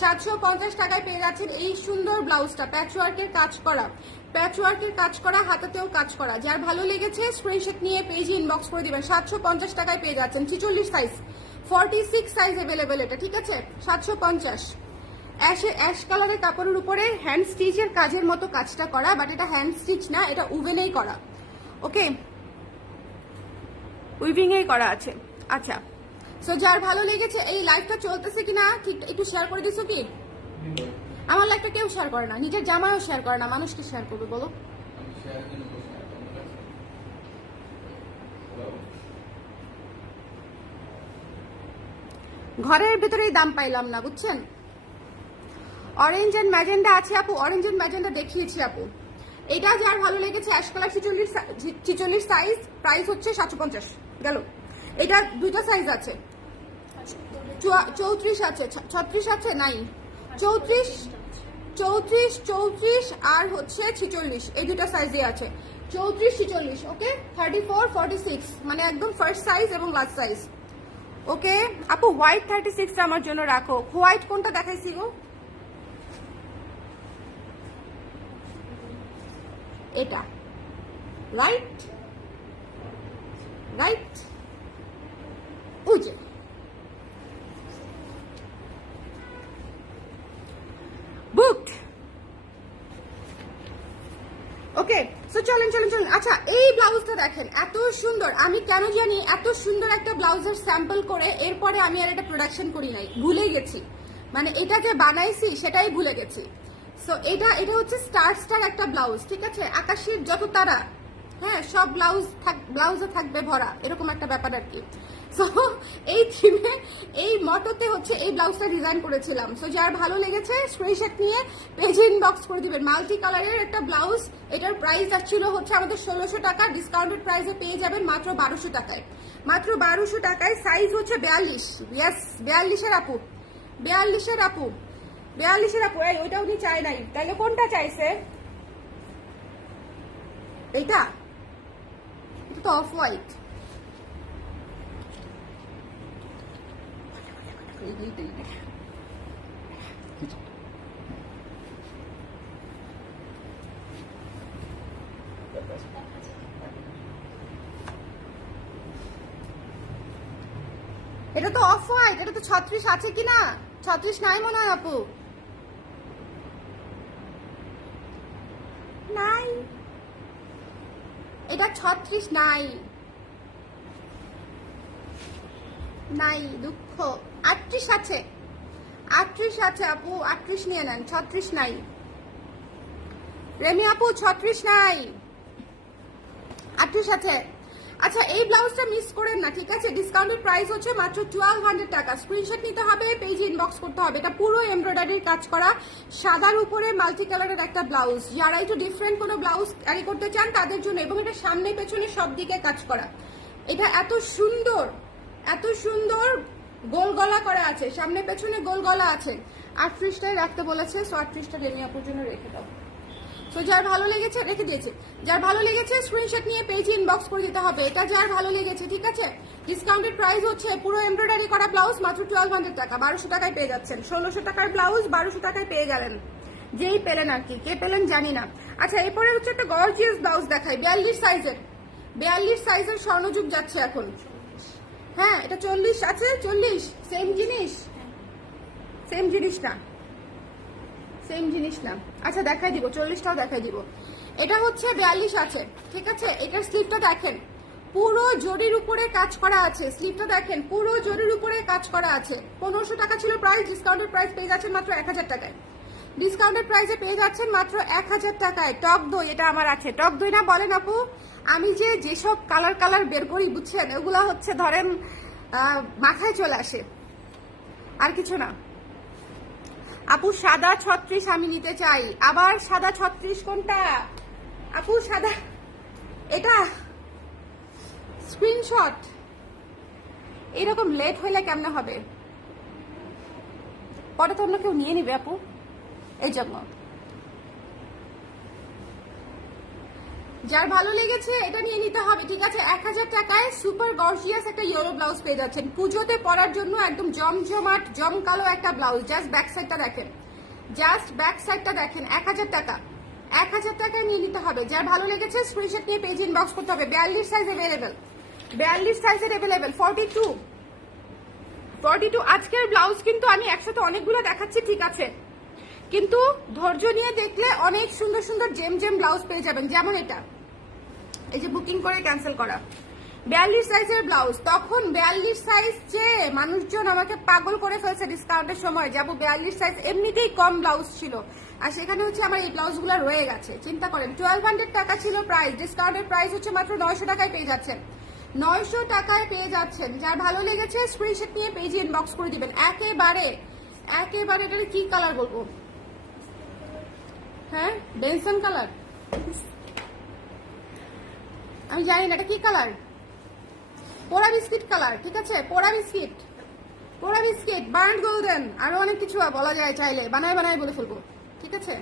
750 টাকায় পেয়ে যাচ্ছেন এই সুন্দর ব্লাউজটা, প্যাচওয়ার্কের কাজ করা, প্যাচওয়ার্কের কাজ করা, হাতাতেও কাজ করা। যার ভালো লেগেছে স্ক্রিনশট নিয়ে পেজে ইনবক্স করে দিবেন। 750 টাকায় পেয়ে যাচ্ছেন, 46 সাইজ, 46 সাইজ অ্যাভেলেবেল এটা, ঠিক আছে? 750। অ্যাশ কালারের কাপড়ের উপরে হ্যান্ড স্টিচের কাজের মতো কাজটা করা, বাট এটা হ্যান্ড স্টিচ না, এটা উভেনেই করা, ওকে, উইভিং এই করা আছে। আচ্ছা, সো যার ভালো লেগেছে, এই লাইভটা চলতেছে কিনা ঠিক একটু শেয়ার করে দিছো কি? আমার লাইভটা কেউ শেয়ার করে না, নিজের জামাও শেয়ার করে না, মানুষকে শেয়ার করবে বলো? ঘরের ভিতরেই দাম পাইলাম না, বুঝছেন? অরেঞ্জ এন্ড ম্যাজেন্ডা আছে আপু, অরেঞ্জ এন্ড ম্যাজেন্ডা দেখিয়েছি আপু। এটা যার ভালো লেগেছে অ্যাশ কালার 46 সাইজ, প্রাইস হচ্ছে 750 গেল। এটা দুইটা সাইজ আছে, 34 আছে, 36 আছে, নাই 34, 34 আর হচ্ছে 46, এই দুটা সাইজে আছে, 34 46, ওকে। 34 46 মানে একদম ফার্স্ট সাইজ এবং লাস্ট সাইজ, ওকে আপু। হোয়াইট 36টা আমার জন্য রাখো। হোয়াইট কোনটা দেখাইছি গো? এটা রাইট, রাইট, বুঝে বুকড, ওকে। সো চলেন চলেন চলেন। আচ্ছা এই ব্লাউজটা দেখেন, এত সুন্দর। আমি কেন জানি এত সুন্দর একটা ব্লাউজের স্যাম্পল করে এরপরে আমি আর এটা প্রোডাকশন করি নাই, ভুলে গেছি, মানে এটা যে বানাইছি সেটাই ভুলে গেছি। সো এটা হচ্ছে স্টার একটা ব্লাউজ, ঠিক আছে? আকাশের যত তারা, হ্যাঁ, সব ব্লাউজে থাকবে ভরা, এরকম একটা ব্যাপার আর কি। সো এই থিমে, এই মটোতে হচ্ছে এই ব্লাউজটা ডিজাইন করেছিলাম। সো যার ভালো লেগেছে স্ক্রিনশট নিয়ে পেজে ইনবক্স করে দিবেন। মাল্টি কালারের একটা ব্লাউজ, এটার প্রাইস আসছিল হচ্ছে আমাদের 1600 টাকা, ডিসকাউন্টেড প্রাইসে পেয়ে যাবেন মাত্র 1200 টাকায়, মাত্র 1200 টাকায়। সাইজ হচ্ছে 42, ইয়েস 42-এর আপু, 42-এর আপু, 42-এর আপু। এই ওইটা উনি চায় নাই, তাহলে কোনটা চাইছে? এইটা, এটা তো অফ হোয়াইট। এটা তো অফ হোয়াইট, এটা তো 36 আছে কিনা? 36 নাই মনে হয় আপু, নাই, এটা 36 নাই, নাই, দুঃখ। 38 আছে, 38 আছে আপু, 38 নিয়ে নেন, 36 নাই। রেমি আপু 36 নাই, 38 আছে। আচ্ছা এই ব্লাউজটা মিস করেন না, ঠিক আছে? ডিসকাউন্টেড প্রাইস হচ্ছে মাত্র 1200 টাকা। স্ক্রিনশট নিতে হবে, পেজে ইনবক্স করতে হবে। এটা পুরো এমব্রয়ডারির কাজ করা, সাদার উপরে মাল্টি কালারের একটা ব্লাউজ। যারা একটু ডিফারেন্ট কোনো ব্লাউজ ক্যারি করতে চান তাদের জন্য, এবং এটা সামনে পেছনে সব দিকে কাজ করা। এটা এত সুন্দর, এত সুন্দর গোল গলা করা আছে, সামনে পেছনে গোল গলা আছে। 38টাই রাখতে বলেছে, সো 38টা রেমি আপুর জন্য রেখে দাও। তো যার ভালো লেগেছে রেখে দিয়েছে, যার ভালো লেগেছে স্ক্রিনশট নিয়ে পেজে ইনবক্স করে দিতে হবে। এটা যার ভালো লেগেছে, ঠিক আছে। ডিসকাউন্টেড প্রাইস হচ্ছে পুরো এমব্রয়ডারি করা ব্লাউজ মাত্র 1200 টাকা, 1200 টাকায় পেয়ে যাচ্ছেন। 1600 টাকার ব্লাউজ 1200 টাকায় পেয়ে গেলেন, যেই পেলেন আর কি, কে পেলেন জানি না। আচ্ছা, এরপরে হচ্ছে একটা গর্জিয়াস ব্লাউজ দেখাই 42 সাইজের। 42 সাইজের স্বর্ণযুগ যাচ্ছে এখন। হ্যাঁ, এটা 40 আছে, 40 সেম জিনিস, সেম জিনিস না, সেম জিনিস না। আচ্ছা দেখাই দিব, 40টাও দেখাই দিব। এটা হচ্ছে 42 আছে, ঠিক আছে। এটার স্লিপটা দেখেন, পুরো জরির উপরে কাজ করা আছে। স্লিপটা দেখেন, পুরো জরির উপরে কাজ করা আছে। 1500 টাকা ছিল প্রাইস, ডিসকাউন্টেড প্রাইস পেয়ে যাচ্ছেন মাত্র 1000 টাকায়। ডিসকাউন্টেড প্রাইসে পেয়ে যাচ্ছেন মাত্র 1000 টাকায়। টক দই এটা আমার আছে, টক দই না বলেন আপু। আমি যেসব কালার বের করি বুঝছেন, ওগুলা হচ্ছে ধরেন মাথায় চলে আসে, আর কিছু না। আপু সাদা 36 আমি নিতে চাই। আবার সাদা 36 কোনটা আপু? সাদা এটা স্ক্রিনশট। এরকম লেট হইলে কেমনে হবে? পরে তো অন্য কেউ নিয়ে নিবে আপু, এই জন্য। যার ভালো লেগেছে এটা নিয়ে নিতে হবে, ঠিক আছে। 1000 টাকায় সুপার গর্জিয়াস একটা ইয়েলো ব্লাউজ পেয়ে যাচ্ছেন পুজোতে পরার জন্য, একদম জমজমাট জমকালো একটা ব্লাউজ। জাস্ট ব্যাক সাইডটা দেখেন, জাস্ট ব্যাক সাইডটা দেখেন। 1000 টাকা, 1000 টাকায় নিয়ে নিতে হবে। যার ভালো লেগেছে স্ক্রিনশট নিয়ে পেজ ইনবক্স করতে হবে। 42 সাইজ অ্যাভেলেবেল, 42 সাইজের অ্যাভেলেবেল। 42 আজকের ব্লাউজ কিন্তু আমি একসাথে অনেকগুলো দেখাচ্ছি, ঠিক আছে, কিন্তু ধৈর্য নিয়ে দেখলে অনেক সুন্দর সুন্দর জেম জেম ব্লাউজ পেয়ে যাবেন। যেমন এটা, এই যে বুকিং করে ক্যান্সেল করা 42 সাইজের ব্লাউজ। তখন 42 সাইজ যে মানুষজন আমাকে পাগল করে ফেলছে ডিসকাউন্টের সময়, যাবো 42 সাইজ এমনিতেই কম ব্লাউজ ছিল, আর সেখানে হচ্ছে আমার এই ব্লাউজগুলো রয়ে গেছে। চিন্তা করেন, 1200 টাকা ছিল প্রাইস, ডিসকাউন্টের প্রাইস হচ্ছে মাত্র 900 টাকায় পেয়ে যাচ্ছেন। 900 টাকায় পেয়ে যাচ্ছেন। যার ভালো লেগেছে স্ক্রিনশট নিয়ে পেজে ইনবক্স করে দিবেন। একেবারে এটার কি কালার বলবো? হ্যাঁ, বেনসন কালার, আমি জানি না এটা কি কালার। পোড়া বিস্কিট কালার, ঠিক আছে, পোড়া বিস্কিট, বার্ন গোল্ডেন, আরো অনেক কিছু বলা যায়, চাইলে বানায় বলে ফেলবো, ঠিক আছে।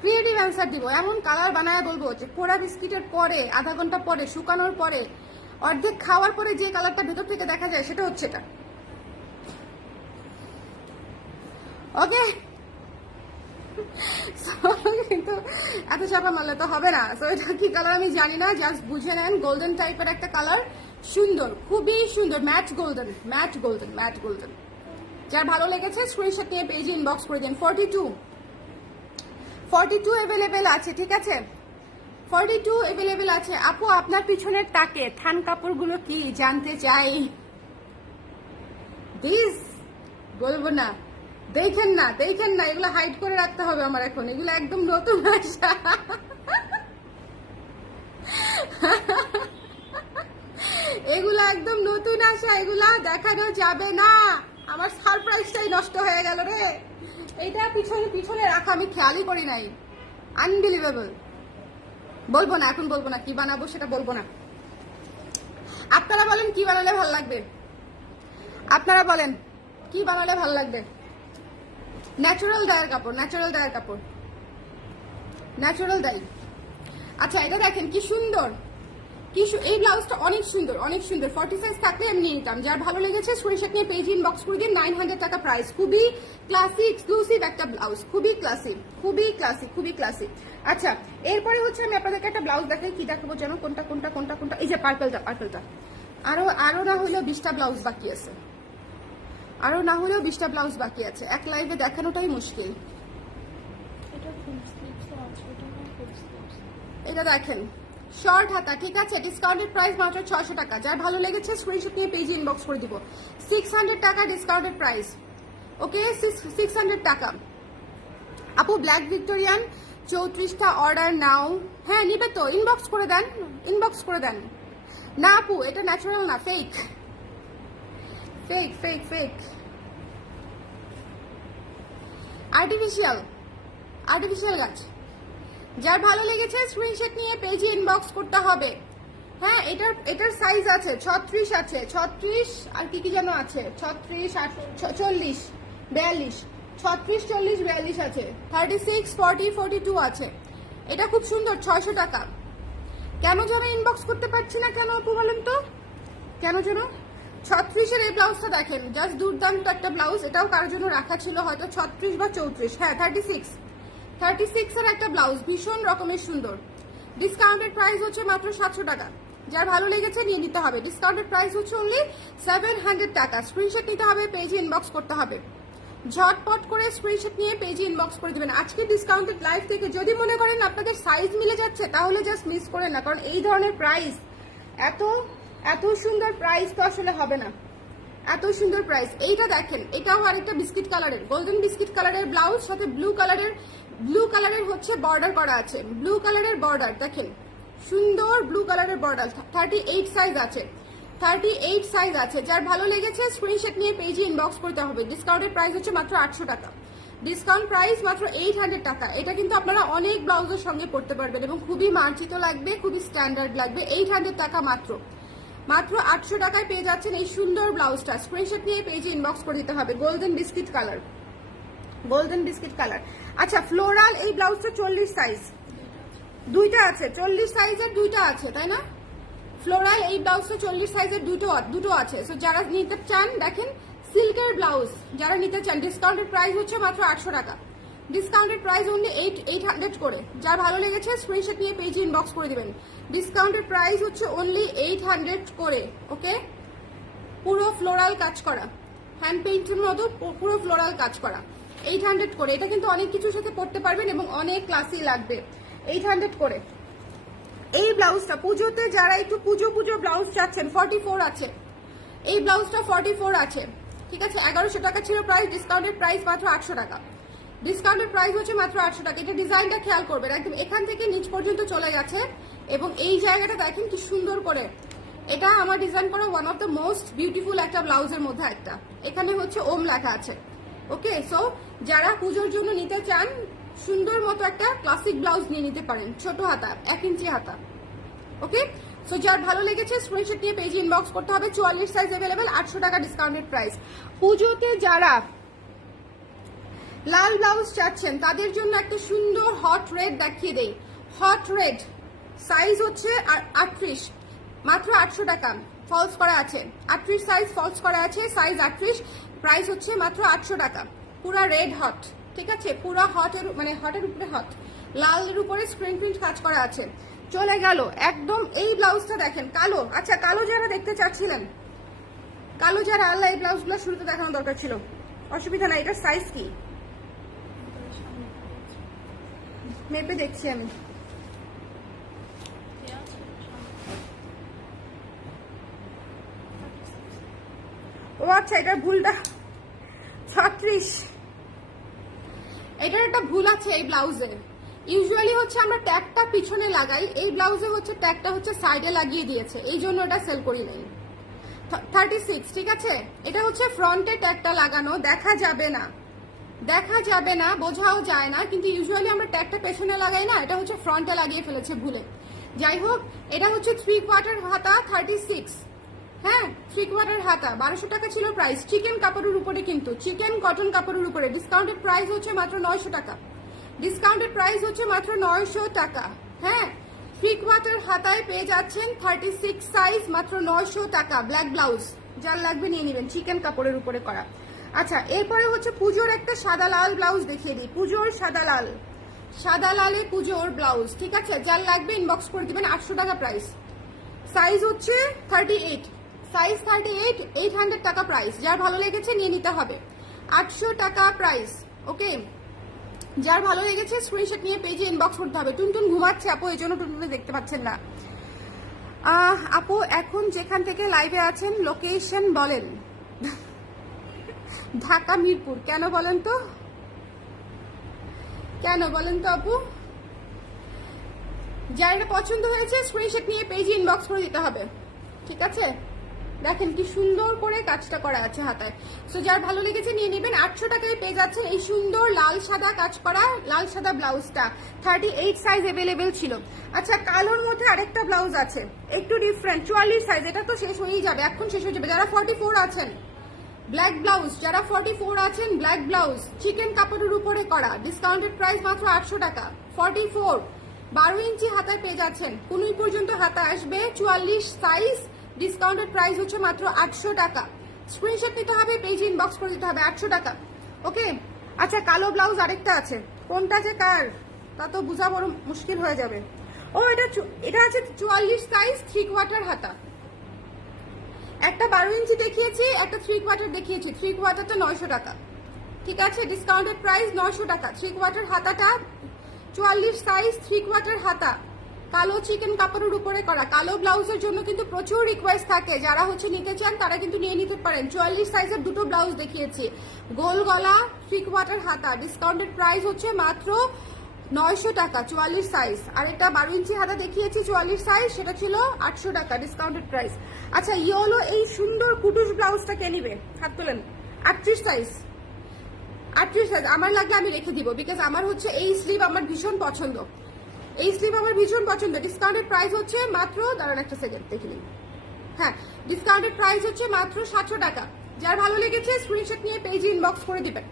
ক্রিয়েটিভ অ্যান্সার দিব, এমন কালার বানায় বলবো যে পোড়া বিস্কিটের পরে আধা ঘন্টা পরে শুকানোর পরে অর্ধেক খাওয়ার পরে যে কালারটা ভেতর থেকে দেখা যায় সেটা হচ্ছে এটা। ওকে, কিন্তু এত চাপা মারলে তো হবে না। তো এটা কি কালার আমি জানি না, জাস্ট বুঝে নেন। গোল্ডেন টাইপের একটা কালার, সুন্দর, খুবই সুন্দর, ম্যাট গোল্ডেন। যার ভালো লেগেছে স্ক্রিনশট নিয়ে পেজে ইনবক্স করে দিন। 42 অ্যাভেলেবেল আছে, ঠিক আছে, 42 অ্যাভেলেবেল আছে। আপু আপনার পিছনের তাকে থান কাপড়গুলো কি জানতে চাই। দিস বলবো না, দেখেন না, এগুলো হাইড করে রাখতে হবে আমার এখন। এগুলো একদম নতুন আসা, এগুলা একদম নতুন আসা, এগুলা দেখানো যাবে না। আমার সারপ্রাইজটাই নষ্ট হয়ে গেল রে। এইটা পিছনে রাখা, আমি খেয়ালই করি নাই। আনবিলিভেবল। বলবো না, এখন বলবো না, কি বানাবো সেটা বলবো না। আপনারা বলেন কি বানালে ভালো লাগবে, আপনারা বলেন কি বানালে ভালো লাগবে। Natural die. আচ্ছা, এটা দেখেন কি সুন্দর, এই ব্লাউজটা অনেক সুন্দর। 40 সাইজ থাকলে আমি নিয়ে নিতাম। যার ভালো লেগেছে স্ক্রিনশট নিয়ে পেজ ইনবক্স করে দিন। 900 টাকা প্রাইস। খুবই ক্লাসি এক্সক্লুসিভ একটা ব্লাউজ, খুবই ক্লাসি। আচ্ছা, এরপরে হচ্ছে আমি আপনাদেরকে একটা ব্লাউজ দেখাই। কি দেখাবো যেন, কোনটা, এই যে পার্পলটা। আরো না হলেও 20টা ব্লাউজ বাকি আছে, এক লাইভে দেখানোটাই মুশকিল। এটা দেখেন শর্ট হাতা, ঠিক আছে, ডিসকাউন্টেড প্রাইস মাত্র 600 টাকা। যার ভালো লেগেছে স্ক্রিনশট নিয়ে পেজে ইনবক্স করে দিব। 600 টাকা ডিসকাউন্টেড প্রাইস। ওকে, 600 টাকা। আপু ব্ল্যাক ভিক্টোরিয়ান 34টা অর্ডার নাও। হ্যাঁ নিবে তো, ইনবক্স করে দেন। না আপু এটা ন্যাচারাল না, ফেক আর্টিফিশিয়াল গাছ। যার ভালো লেগেছে স্ক্রিনশট নিয়ে পেজে ইনবক্স করতে হবে। হ্যাঁ, এটার সাইজ আছে 36 আছে, 36 আর কি যেন আছে, 36 40 42, 36 40 42 আছে, 36 40 42 আছে। এটা খুব সুন্দর, 600 টাকা। কেন যেন ইনবক্স করতে পারছি না কেন আপু বলেন তো, কেন যেন? 36-এর এই ব্লাউজটা দেখেন, জাস্ট দুর্দান্ত একটা ব্লাউজ। এটাও কারোর জন্য রাখা ছিল হয়তো 36 বা 34, হ্যাঁ 36-এর একটা ব্লাউজ, ভীষণ রকমের সুন্দর। ডিসকাউন্টেড প্রাইস হচ্ছে মাত্র 700 টাকা। যার ভালো লেগেছে নিয়ে নিতে হবে। ডিসকাউন্টেড প্রাইস হচ্ছে অনলি 700 টাকা। স্ক্রিনশট নিতে হবে, পেজে ইনবক্স করতে হবে। ঝটপট করে স্ক্রিনশট নিয়ে পেজে ইনবক্স করে দিবেন। আজকে ডিসকাউন্টেড লাইভ থেকে যদি মনে করেন আপনাদের সাইজ মিলে যাচ্ছে তাহলে জাস্ট মিস করেন না, কারণ এই ধরনের প্রাইস, এত এত সুন্দর প্রাইস তো আসলে হবে না। এত সুন্দর প্রাইস। এইটা দেখেন, এটাও আরেকটা বিস্কিট কালারের, গোল্ডেন বিস্কিট কালারের ব্লাউজ, সাথে ব্লু কালারের হচ্ছে বর্ডার করা আছে। ব্লু কালারের বর্ডার দেখেন, সুন্দর ব্লু কালারের বর্ডার। 38 সাইজ আছে, 38 সাইজ আছে। যার ভালো লেগেছে স্ক্রিনশট নিয়ে পেজে ইনবক্স করতে হবে। ডিসকাউন্টের প্রাইস হচ্ছে মাত্র 800 টাকা। ডিসকাউন্ট প্রাইস মাত্র 800 টাকা। এটা কিন্তু আপনারা অনেক ব্লাউজের সঙ্গে পড়তে পারবেন এবং খুবই মার্জিত লাগবে, খুবই স্ট্যান্ডার্ড লাগবে। 800 টাকা মাত্র, মাত্র 800 টাকায় পেয়ে যাচ্ছেন এই সুন্দর ব্লাউজটা। স্ক্রিনশট নিয়ে পেজে ইনবক্স করে দিতে হবে। Golden biscuit colour. আচ্ছা, ফ্লোরাল এই ব্লাউজটা 40 সাইজ, দুইটা আছে, 40 সাইজের দুইটা আছে, তাই না? ফ্লোরাল এই ব্লাউজটা 40 সাইজের দুটো আছে। সো যারা নিতে চান দেখেন, সিল্কের ব্লাউজ যারা নিতে চান, ডিসকাউন্টেড প্রাইস হচ্ছে মাত্র 800 টাকা। ডিসকাউন্টেড প্রাইস অনলি 800 করে। যার ভালো লেগেছে স্ক্রিনশট নিয়ে পেজে ইনবক্স করে দিবেন। ডিসকাউন্টেড প্রাইস হচ্ছে অনলি 800 করে। ওকে, পুরো ফ্লোরাল কাজ করা, হ্যান্ড পেইন্টের মতো পুরো ফ্লোরাল কাজ করা, 800 করে। এটা কিন্তু অনেক কিছুর সাথে পড়তে পারবেন এবং অনেক ক্লাসি লাগবে। 800 করে এই ব্লাউজটা। পুজোতে যারা একটু পুজো ব্লাউজ চাচ্ছেন, 44 আছে এই ব্লাউজটা, 44 আছে, ঠিক আছে। 1100 টাকা ছিল প্রাইস, ডিসকাউন্টেড প্রাইস মাত্র 800 টাকা। ডিসকাউন্টেড প্রাইস হচ্ছে মাত্র 800 টাকা। এটা ডিজাইনটা খেয়াল করবেন, একদম এখান থেকে নিচ পর্যন্ত চলে গেছে এবং এই জায়গাটা দেখেন কি সুন্দর করে। এটা আমার ডিজাইন করা one of the most beautiful একটা ব্লাউজের মধ্যে একটা। এখানে হচ্ছে ওম লেখা আছে। ওকে, সো যারা পুজোর জন্য নিতে চান, সুন্দর মতো একটা ক্লাসিক ব্লাউজ নিয়ে নিতে পারেন, ছোট হাতা, 1 ইঞ্চি হাতা। ওকে, সো যার ভালো লেগেছে স্ক্রিনশট নিয়ে পেজে ইনবক্স করতে হবে। 44 সাইজ अवेलेबल, 800 টাকা ডিসকাউন্টেড প্রাইস। পুজোতে যারা লাল ব্লাউজ চাচ্ছেন তাদের জন্য একটা সুন্দর হট রেড দেখিয়ে দেই। হট রেড সাইজ হচ্ছে 38, মাত্র 800 টাকা। ফলস করা আছে, 38 সাইজ ফলস করা আছে, সাইজ 38, প্রাইস হচ্ছে মাত্র 800 টাকা। পুরা রেড হট, ঠিক আছে, পুরা হটের মানে হটের উপরে হট, লালের উপরে স্ক্রিন প্রিন্ট কাজ করা আছে। চলে গেল একদম এই ব্লাউজটা দেখেন, কালো। আচ্ছা, কালো যারা দেখতে চাচ্ছিলেন, কালো যারা, আল্লাহ এই ব্লাউজগুলো শুরুতে দেখানো দরকার ছিল, অসুবিধা নাই। এটার সাইজ কি মেপে দেখছি আমি। ও আচ্ছা, এটার ভুলটা 36। এটার একটা ভুল আছে এই ব্লাউজে। ইউজুয়ালি হচ্ছে আমরা ট্যাগটা পিছনে লাগাই, এই ব্লাউজে হচ্ছে ট্যাগটা হচ্ছে সাইডে লাগিয়ে দিয়েছে, এই জন্য এটা সেল করি নাই। 36, ঠিক আছে। এটা হচ্ছে ফ্রন্টে ট্যাগটা লাগানো, দেখা যাবে না, বোঝাও যায় না, কিন্তু ইউজুয়ালি আমরা ট্যাগটা পেছনে লাগাই না, এটা হচ্ছে ফ্রন্টে লাগিয়ে ফেলেছে ভুলে। যাই হোক, এটা হচ্ছে 3/4 হাতা, 36, হ্যাঁ 3/4 হাতা, 1200 টাকা ছিল প্রাইস। চিকেন কাপড়ের উপরে, কিন্তু চিকেন কটন কাপড়ের উপরে। ডিসকাউন্টেড প্রাইস হচ্ছে মাত্র 900 টাকা। ডিসকাউন্টেড প্রাইস হচ্ছে মাত্র 900 টাকা। হ্যাঁ, 3/4 হাতায় পেয়ে যাচ্ছেন 36 সাইজ, মাত্র 900 টাকা। ব্ল্যাক ব্লাউজ, যার লাগবে নিয়ে নেবেন, চিকেন কাপড়ের উপরে করা। আচ্ছা, এরপরে হচ্ছে পুজোর একটা সাদা লাল ব্লাউজ দেখিয়ে দিই। পুজোর সাদা লালে পুজোর ব্লাউজ, ঠিক আছে। যার লাগবে ইনবক্স করে দিবেন, 800 টাকা প্রাইস। সাইজ হচ্ছে 38, সাইজ 38, 800 টাকা প্রাইস। যার ভালো লেগেছে নিয়ে নিতে হবে, 800 টাকা প্রাইস। ওকে, যার ভালো লেগেছে স্ক্রিনশট নিয়ে পেজে ইনবক্স করতে হবে। টুনটুন ঘুমাচ্ছে আপু, এই জন্য টুনটুনে দেখতে পাচ্ছেন না। আপু এখন যেখান থেকে লাইভে আছেন লোকেশন বলেন। ঢাকা মিরপুর। কেন বলেন তো আপু? যার এটা পছন্দ হয়েছে স্ক্রিনশট নিয়ে পেজে ইনবক্স করে দিতে হবে, ঠিক আছে। দেখেন কি সুন্দর করে কাজটা করা আছে হাতায়। সো যার ভালো লেগেছে নিয়ে নেবেন। 800 টাকায় পেয়ে যাচ্ছেন এই সুন্দর লাল সাদা কাজ করা লাল সাদা ব্লাউজটা। 38 সাইজ अवेलेबल ছিল। আচ্ছা, কালোর মধ্যে আরেকটা ব্লাউজ আছে, একটু ডিফারেন্ট, 44 সাইজ। এটা তো শেষ হয়েই যাবে, এখন শেষ হয়ে যাবে। যারা 44 আছেন, ব্ল্যাক ব্লাউজ, যারা 44 আছেন, ব্ল্যাক ব্লাউজ চিকেন কাপড়ের উপরে করা। ডিসকাউন্টেড প্রাইস মাত্র 800 টাকা। 44 12 ইঞ্চি হাতায় পেয়ে যাচ্ছেন, 15 পর্যন্ত হাতা আসবে, 44 সাইজ, ডিসকাউন্টেড প্রাইস হচ্ছে মাত্র 800 টাকা। স্ক্রিনশট নিতে হবে, পেজ ইনবক্স করে দিতে হবে, 800 টাকা। ওকে, আচ্ছা কালো ব্লাউজ আরেকটা আছে, কোনটা যে কার তা তো বোঝা বড় মুশকিল হয়ে যাবে। ও এটা আছে 44 সাইজ, 3/4 হাতা। একটা 12 ইঞ্চি দেখিয়েছি, একটা 3/4 দেখিয়েছি। 3/4টা 900 টাকা, ঠিক আছে, ডিসকাউন্টেড প্রাইস 900 টাকা। 3/4 হাতাটা 44 সাইজ, 3/4 হাতা, কালো চিকেন কাপড়ের উপরে করা। কালো ব্লাউজের জন্য কিন্তু প্রচুর রিকোয়েস্ট থাকে, যারা হচ্ছে নিতে চান তারা কিন্তু নিয়ে নিতে পারেন। 44 সাইজের দুটো ব্লাউজ দেখিয়েছি, গোল গলা, 3/4 হাতা, ডিসকাউন্টেড প্রাইস হচ্ছে মাত্র 900 টাকা 44 সাইজ। আর একটা 12 ইঞ্চি হাতা দেখিয়েছি 44 সাইজ, সেটা ছিল 800 টাকা, ডিসকাউন্টেড প্রাইস। আচ্ছা ইয়েলো এই সুন্দর কুটুস ব্লাউজটা কে নিবে, হাত তোলেন। 38 সাইজ, 38 সাইজ আমার লাগলে আমি রেখে দিব, বিকজ আমার হচ্ছে এই স্লিভ আমার ভীষণ পছন্দ, এই স্লিভ আমার ভীষণ পছন্দ। ডিসকাউন্টেড প্রাইস হচ্ছে মাত্র, দাঁড়ান একটা সেকেন্ড দেখে নিন, হ্যাঁ ডিসকাউন্টেড প্রাইস হচ্ছে মাত্র 700 টাকা। যার ভালো লেগেছে স্ক্রিনশট নিয়ে পেজে ইনবক্স করে দিবেন,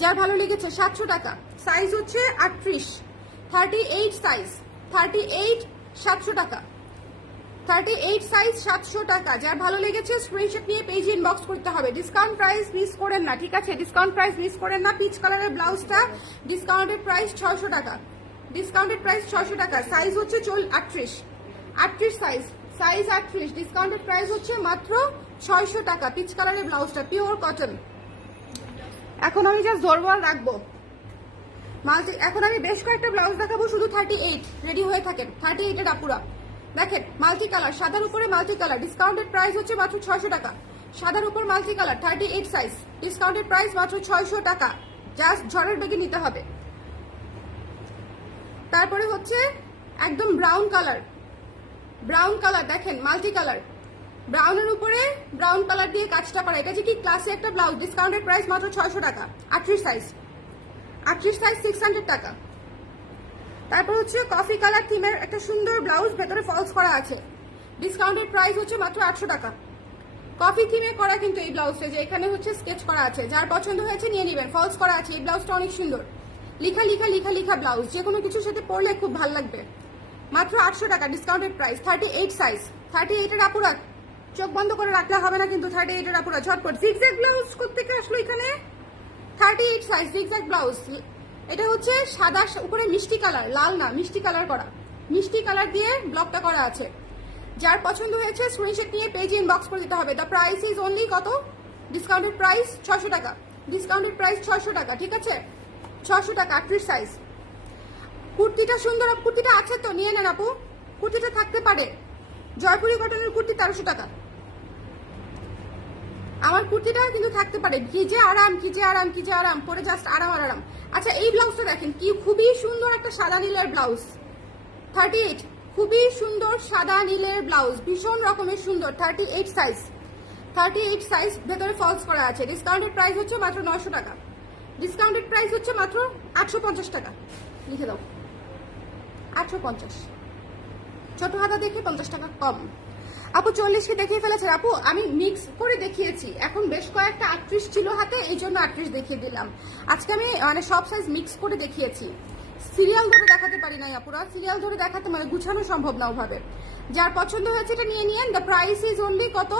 যার ভালো লেগেছে। 700 টাকা, সাইজ হচ্ছে 38, 38 সাইজ, 38 700 টাকা, 38 সাইজ 700 টাকা। যার ভালো লেগেছে স্ক্রিনশট নিয়ে পেজে ইনবক্স করতে হবে। ডিসকাউন্ট প্রাইস মিস করেন না, ঠিক আছে, ডিসকাউন্ট প্রাইস মিস করেন না। পিচ কালারের ব্লাউজটা ডিসকাউন্টেড প্রাইস 600 টাকা, ডিসকাউন্টেড প্রাইস 600 টাকা, সাইজ হচ্ছে 38, 38 সাইজ, সাইজ 38, ডিসকাউন্টেড প্রাইস হচ্ছে মাত্র 600 টাকা। পিচ কালারের ব্লাউজটা পিওর কটন। এখন আমি জাস্ট দরবার রাখবো মাল্টি, এখন আমি বেশ কয়েকটা ব্লাউজ দেখাবো, শুধু 38 রেডি হয়ে থাকেন। 38 এর আপুরা দেখেন, মাল্টি কালার, সাদার উপরে মাল্টি কালার, ডিসকাউন্টেড প্রাইস হচ্ছে মাত্র 600 টাকা। সাদার উপর multi colour, 38 size, discounted price মাত্র 600 টাকা। জাস্ট ঝড়ের বেগে নিতে হবে। তারপরে হচ্ছে একদম ব্রাউন কালার, ব্রাউন কালার দেখেন, মাল্টি কালার, ব্রাউনের উপরে ব্রাউন কালার দিয়ে কাজটা করা। এটা যে কি ক্লাসে একটা ব্লাউজ, ডিসকাউন্টেড প্রাইস মাত্র 600 টাকা। 38 সাইজ, 38 সাইজ 600 টাকা। তারপর হচ্ছে কফি কালার থিমের একটা সুন্দর ব্লাউজ, ভেতরে ফলস করা আছে, ডিসকাউন্টেড প্রাইস হচ্ছে মাত্র 800 টাকা। কফি থিমে করা কিন্তু এই ব্লাউজটা, যে এখানে হচ্ছে স্কেচ করা আছে, যার পছন্দ হয়েছে নিয়ে নেবেন, ফলস করা আছে। এই ব্লাউজটা অনেক সুন্দর, লিখা লিখা লিখা লিখা ব্লাউজ, যে কোনো কিছুর সাথে পরলে খুব ভালো লাগবে। মাত্র 800 টাকা, ডিসকাউন্টেড প্রাইস। 38 সাইজ, 38 এর আপুরা চোখ বন্ধ করে রাখলে হবে না কিন্তু। 38 এর আপুরা ঝটপট। জিগজ্যাগ ব্লাউজ কোত্থেকে আসলো এখানে, 38 সাইজ জিগজ্যাগ ব্লাউজ। এটা হচ্ছে সাদা উপরে মিষ্টি কালার, লাল না মিষ্টি কালার করা, মিষ্টি কালার দিয়ে ব্লকটা করা আছে। যার পছন্দ হয়েছে স্ক্রিনশট নিয়ে পেজে ইনবক্স করে দিতে হবে। দ্য প্রাইস ইজ অনলি কত, ডিসকাউন্টেড প্রাইস 600 টাকা, ডিসকাউন্টেড প্রাইস 600 টাকা, ঠিক আছে 600 টাকা। 38 সাইজ। কুর্তিটা সুন্দর, কুর্তিটা আছে তো নিয়ে নেন আপু, কুর্তিটা থাকতে পারে। জয়পুরি কটনের কুর্তি 1300 টাকা। আমার কুর্তিটা কিন্তু থাকতে পারে। কি যে আরাম, কি যে আরাম, কি যে আরাম, পরে জাস্ট আরাম আর আরাম। আচ্ছা এই ব্লাউজটা দেখেন, কি খুবই সুন্দর একটা সাদা নীলের ব্লাউজ, 38, খুবই সুন্দর সাদা নীলের ব্লাউজ, ভীষণ রকমের সুন্দর। 38 সাইজ, 38 সাইজ, ভেতরে ফলস করা আছে। ডিসকাউন্টেড প্রাইস হচ্ছে মাত্র 900 টাকা, ডিসকাউন্টেড প্রাইস হচ্ছে মাত্র 850 টাকা। লিখে দাও 850, ছোট হাতা দেখে 50 টাকা কম। আপু 40 কি দেখিয়ে ফেলেছে আপু, আমি মিক্স করে দেখিয়েছি, এখন বেশ কয়েকটা 38 ছিল হাতে, এই জন্য 38 দেখিয়ে দিলাম। আজকে আমি মানে সব সাইজ মিক্স করে দেখিয়েছি, সিরিয়াল ধরে দেখাতে পারি নাই আপুরা, সিরিয়াল ধরে দেখাতে মানে গুছানো সম্ভব না ওভাবে। যার পছন্দ হয়েছে এটা নিয়ে নিয়েন। দ্য প্রাইস ইজ অনলি কত,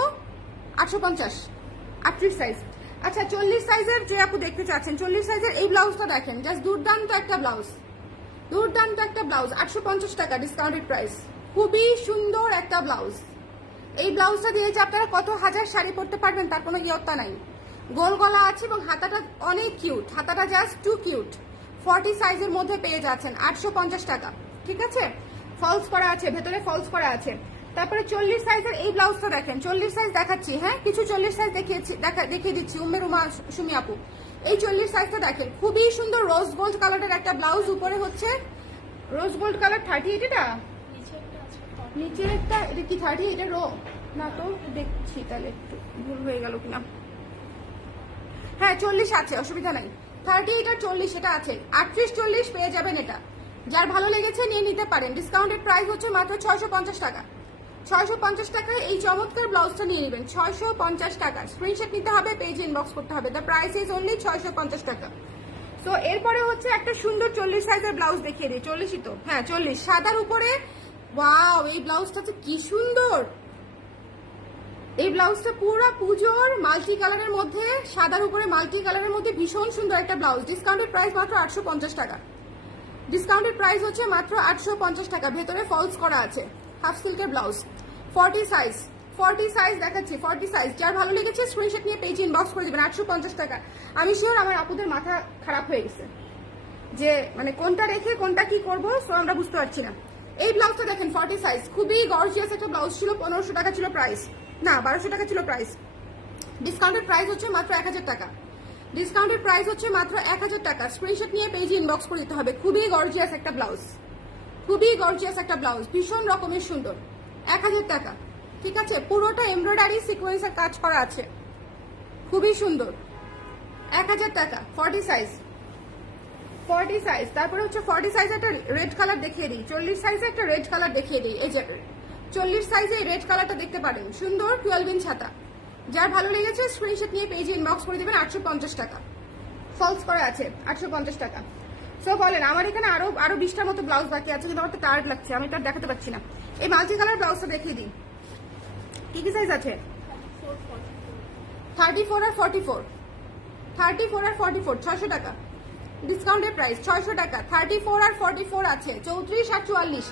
850, 38 সাইজ। আচ্ছা 40 সাইজের যে আপু দেখতে চাচ্ছেন, 40 সাইজের এই ব্লাউজটা দেখেন, জাস্ট দুর্দান্ত একটা ব্লাউজ, দুর্দান্ত একটা ব্লাউজ, 850 টাকা, ডিসকাউন্টেড প্রাইস। খুবই সুন্দর একটা ব্লাউজ। এই ব্লাউজটা দিয়েছে আপনারা কত হাজার শাড়ি পরতে পারবেন, তার কোনো ইয়ত্তা নাই। গোল গলা আছে এবং হাতাটা অনেক কিউট, হাতাটা জাস্ট টু কিউট। 40 সাইজের মধ্যে পেয়ে যাচ্ছেন 850 টাকা, ঠিক আছে, ফলস করা আছে, ভেতরে ফলস করা আছে। তারপরে 40 সাইজের এই ব্লাউজটা দেখেন, 40 সাইজ দেখাচ্ছি, হ্যাঁ কিছু 40 সাইজ দেখিয়ে দিচ্ছি। উম্মের উমা সুমি আপু, এই 40 সাইজটা দেখেন, খুবই সুন্দর রোজ গোল্ড কালারের একটা ব্লাউজ, উপরে হচ্ছে রোজ গোল্ড কালার। 38 এটা নিচে একটা, এটা কি 38 এর রো না তো, দেখছি তাহলে একটু ভুল হয়ে গেল কিনা। হ্যাঁ 40 আছে, অসুবিধা নাই। 38 আর 40 এটা আছে, 38 40 পেয়ে যাবেন। এটা যার ভালো লেগেছে নিয়ে নিতে পারেন। ডিসকাউন্টেড প্রাইস হচ্ছে মাত্র 650 টাকা, 650 টাকায় এই চমৎকার ব্লাউজটা নিয়ে নেবেন। 650 টাকা, স্ক্রিনশট নিতে হবে, পেজে ইনবক্স করতে হবে। দ্য প্রাইস ইজ অনলি 650 টাকা। তো এরপরে হচ্ছে একটা সুন্দর 40 সাইজের ব্লাউজ দেখিয়ে দিই। 40ই তো, হ্যাঁ 40, সাদার উপরে। ওয়াও, এই ব্লাউজটা তো কি সুন্দর! এই ব্লাউজটা পুরো পুজোর মাল্টি কালারের মধ্যে, সাদার উপরে মাল্টি কালারের মধ্যে ভীষণ সুন্দর একটা ব্লাউজ। ডিসকাউন্টেড প্রাইস মাত্র 850 টাকা। ডিসকাউন্টেড প্রাইস হচ্ছে মাত্র 850 টাকা। ভেতরে ফলস করা আছে, হাফ সিল্কের ব্লাউজ। 40 সাইজ, 40 সাইজ দেখাচ্ছি, 40 সাইজ। যার ভালো লেগেছে স্ক্রিনশট নিয়ে পেজ ইনবক্স করে দেবেন। 850 টাকা। আমি শিওর আমার আপুদের মাথা খারাপ হয়ে গেছে যে মানে কোনটা রেখে কোনটা কি করবো, সো আমরা বুঝতে পারছি না। এই ব্লাউজটা দেখেন 40 সাইজ, খুবই গর্জিয়াস একটা ব্লাউজ ছিল। 1500 টাকা ছিল প্রাইস, না 1200 টাকা ছিল প্রাইস। ডিসকাউন্টেড প্রাইস হচ্ছে মাত্র 1000 টাকা। ডিসকাউন্টেড প্রাইস হচ্ছে মাত্র 1000 টাকা। স্ক্রিনশট নিয়ে পেজে ইনবক্স করে দিতে হবে। খুবই গর্জিয়াস একটা ব্লাউজ, খুবই গর্জিয়াস একটা ব্লাউজ, ভীষণ রকমের সুন্দর। 1000 টাকা, ঠিক আছে। পুরোটা এমব্রয়ডারি সিকোয়েন্সের কাজ করা আছে, খুবই সুন্দর। 1000 টাকা। 40 সাইজ, 40 সাইজ। তারপরে হচ্ছে 40 সাইজ একটা রেড কালার দেখিয়ে দিই। 40 সাইজে একটা রেড কালার দেখিয়ে দিই। এই যে 40 সাইজে এই রেড কালারটা দেখতে পারেন, সুন্দর 12 ইঞ্চ হাতা। যার ভালো লেগেছে স্ক্রিনশট নিয়ে পেজে ইনবক্স করে দেবেন। 850 টাকা ফলস করা আছে, 850 টাকা। সো বলেন, আমার এখানে আরো 20টার মতো ব্লাউজ বাকি আছে, কিন্তু আমার তো টায়ার্ড লাগছে, আমি তো আর দেখাতে পারছি না। এই মাল্টি কালার ব্লাউজটা দেখিয়ে দিই। কি কি সাইজ আছে? 34 আর 44, 34 আর 44, 600 টাকা। ডিসকাউন্টেড প্রাইস 600 টাকা। 34 আর 44 আছে, 34 আর 44।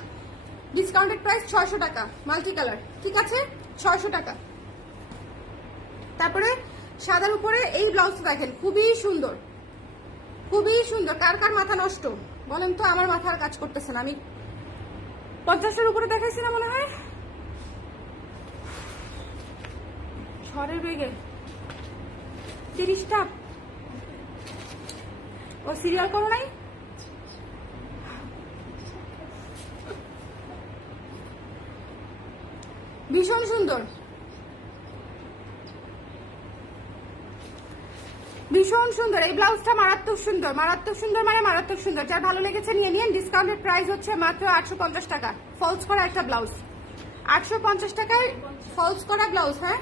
ডিসকাউন্টেড প্রাইস 600 টাকা, মাল্টি কালার, ঠিক আছে, 600 টাকা। তারপরে সাদার উপরে এই ব্লাউজটা দেখেন, খুবই সুন্দর, খুবই সুন্দর। কার কার মাথা নষ্ট বলেন তো? আমার মাথা আর কাজ করতেছে না। আমি 50টার উপরে দেখাইছি না মনে হয়, ঝড়ের বেগে 30টা। ও সিরিয়াল করো নাই? ভীষণ সুন্দর, ভীষণ সুন্দর। এই ব্লাউজটা মারাত্মক সুন্দর, মারাত্মক সুন্দর, মানে মারাত্মক সুন্দর। যার ভালো লেগেছে নিয়ে নিন। ডিসকাউন্টেড প্রাইস হচ্ছে মাত্র 850 টাকা। ফলস করা একটা ব্লাউজ, 850 টাকায় ফলস করা ব্লাউজ। হ্যাঁ,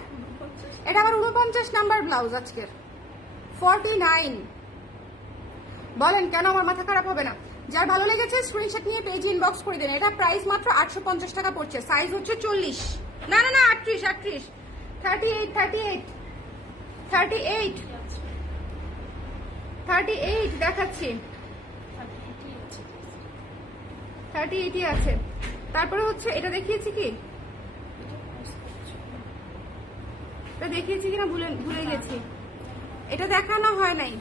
এটা আমার 49 নাম্বার ব্লাউজ আজকের। 49। বলেন কেন আমার মাথা খারাপ হবে না? যার ভালো লেগেছে স্ক্রিনশট নিয়ে পেজ ইনবক্স করে দেন। এটা প্রাইস মাত্র 850 টাকা পড়ছে। সাইজ হচ্ছে 40, না না না 38, 38, 38, 38, 38, 38 দেখাচ্ছি, 38 আছে। তারপরে হচ্ছে এটা দেখিয়েছি কি, এটা দেখিয়েছি কিনা ভুলে গেছি, এটা দেখানো হয় নাই।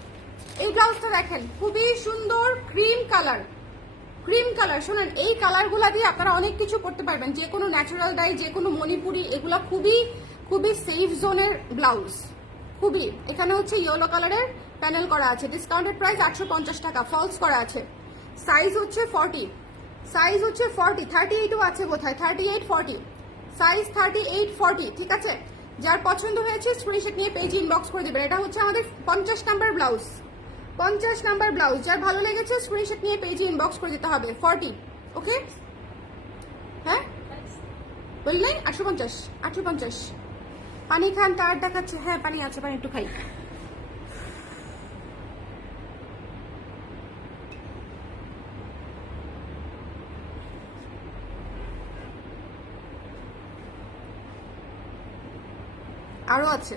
এই ব্লাউজটা দেখেন, খুবই সুন্দর ক্রিম কালার, ক্রিম কালার। শোনেন, এই কালারগুলা দিয়ে আপনারা অনেক কিছু করতে পারবেন, যে কোনো ন্যাচারাল ডাই, যে কোনো মণিপুরি, এগুলা খুবই খুবই সেফ জোনের ব্লাউজ। খুবই, এখানে হচ্ছে ইয়েলো কালারের প্যানেল করা আছে। ডিসকাউন্টেড প্রাইস 850 টাকা। ফলস করা আছে। সাইজ হচ্ছে 40, সাইজ হচ্ছে 40, 38ও আছে কোথায়, 38, 40, সাইজ 38, 40, ঠিক আছে। যার পছন্দ হয়েছে স্ক্রিনশট নিয়ে পেজ ইনবক্স করে দেবেন। এটা হচ্ছে আমাদের 50 নাম্বার ব্লাউজ, 50 নাম্বার ব্লাউজ। যার ভালো লেগেছে স্ক্রিনশট নিয়ে পেজে ইনবক্স করে দিতে হবে। 40, ওকে। হ্যাঁ বললেন 850, 850। পানি খান, তার দেখাচ্ছে। হ্যাঁ পানি আছে, পানি একটু খাই। আরো আছে।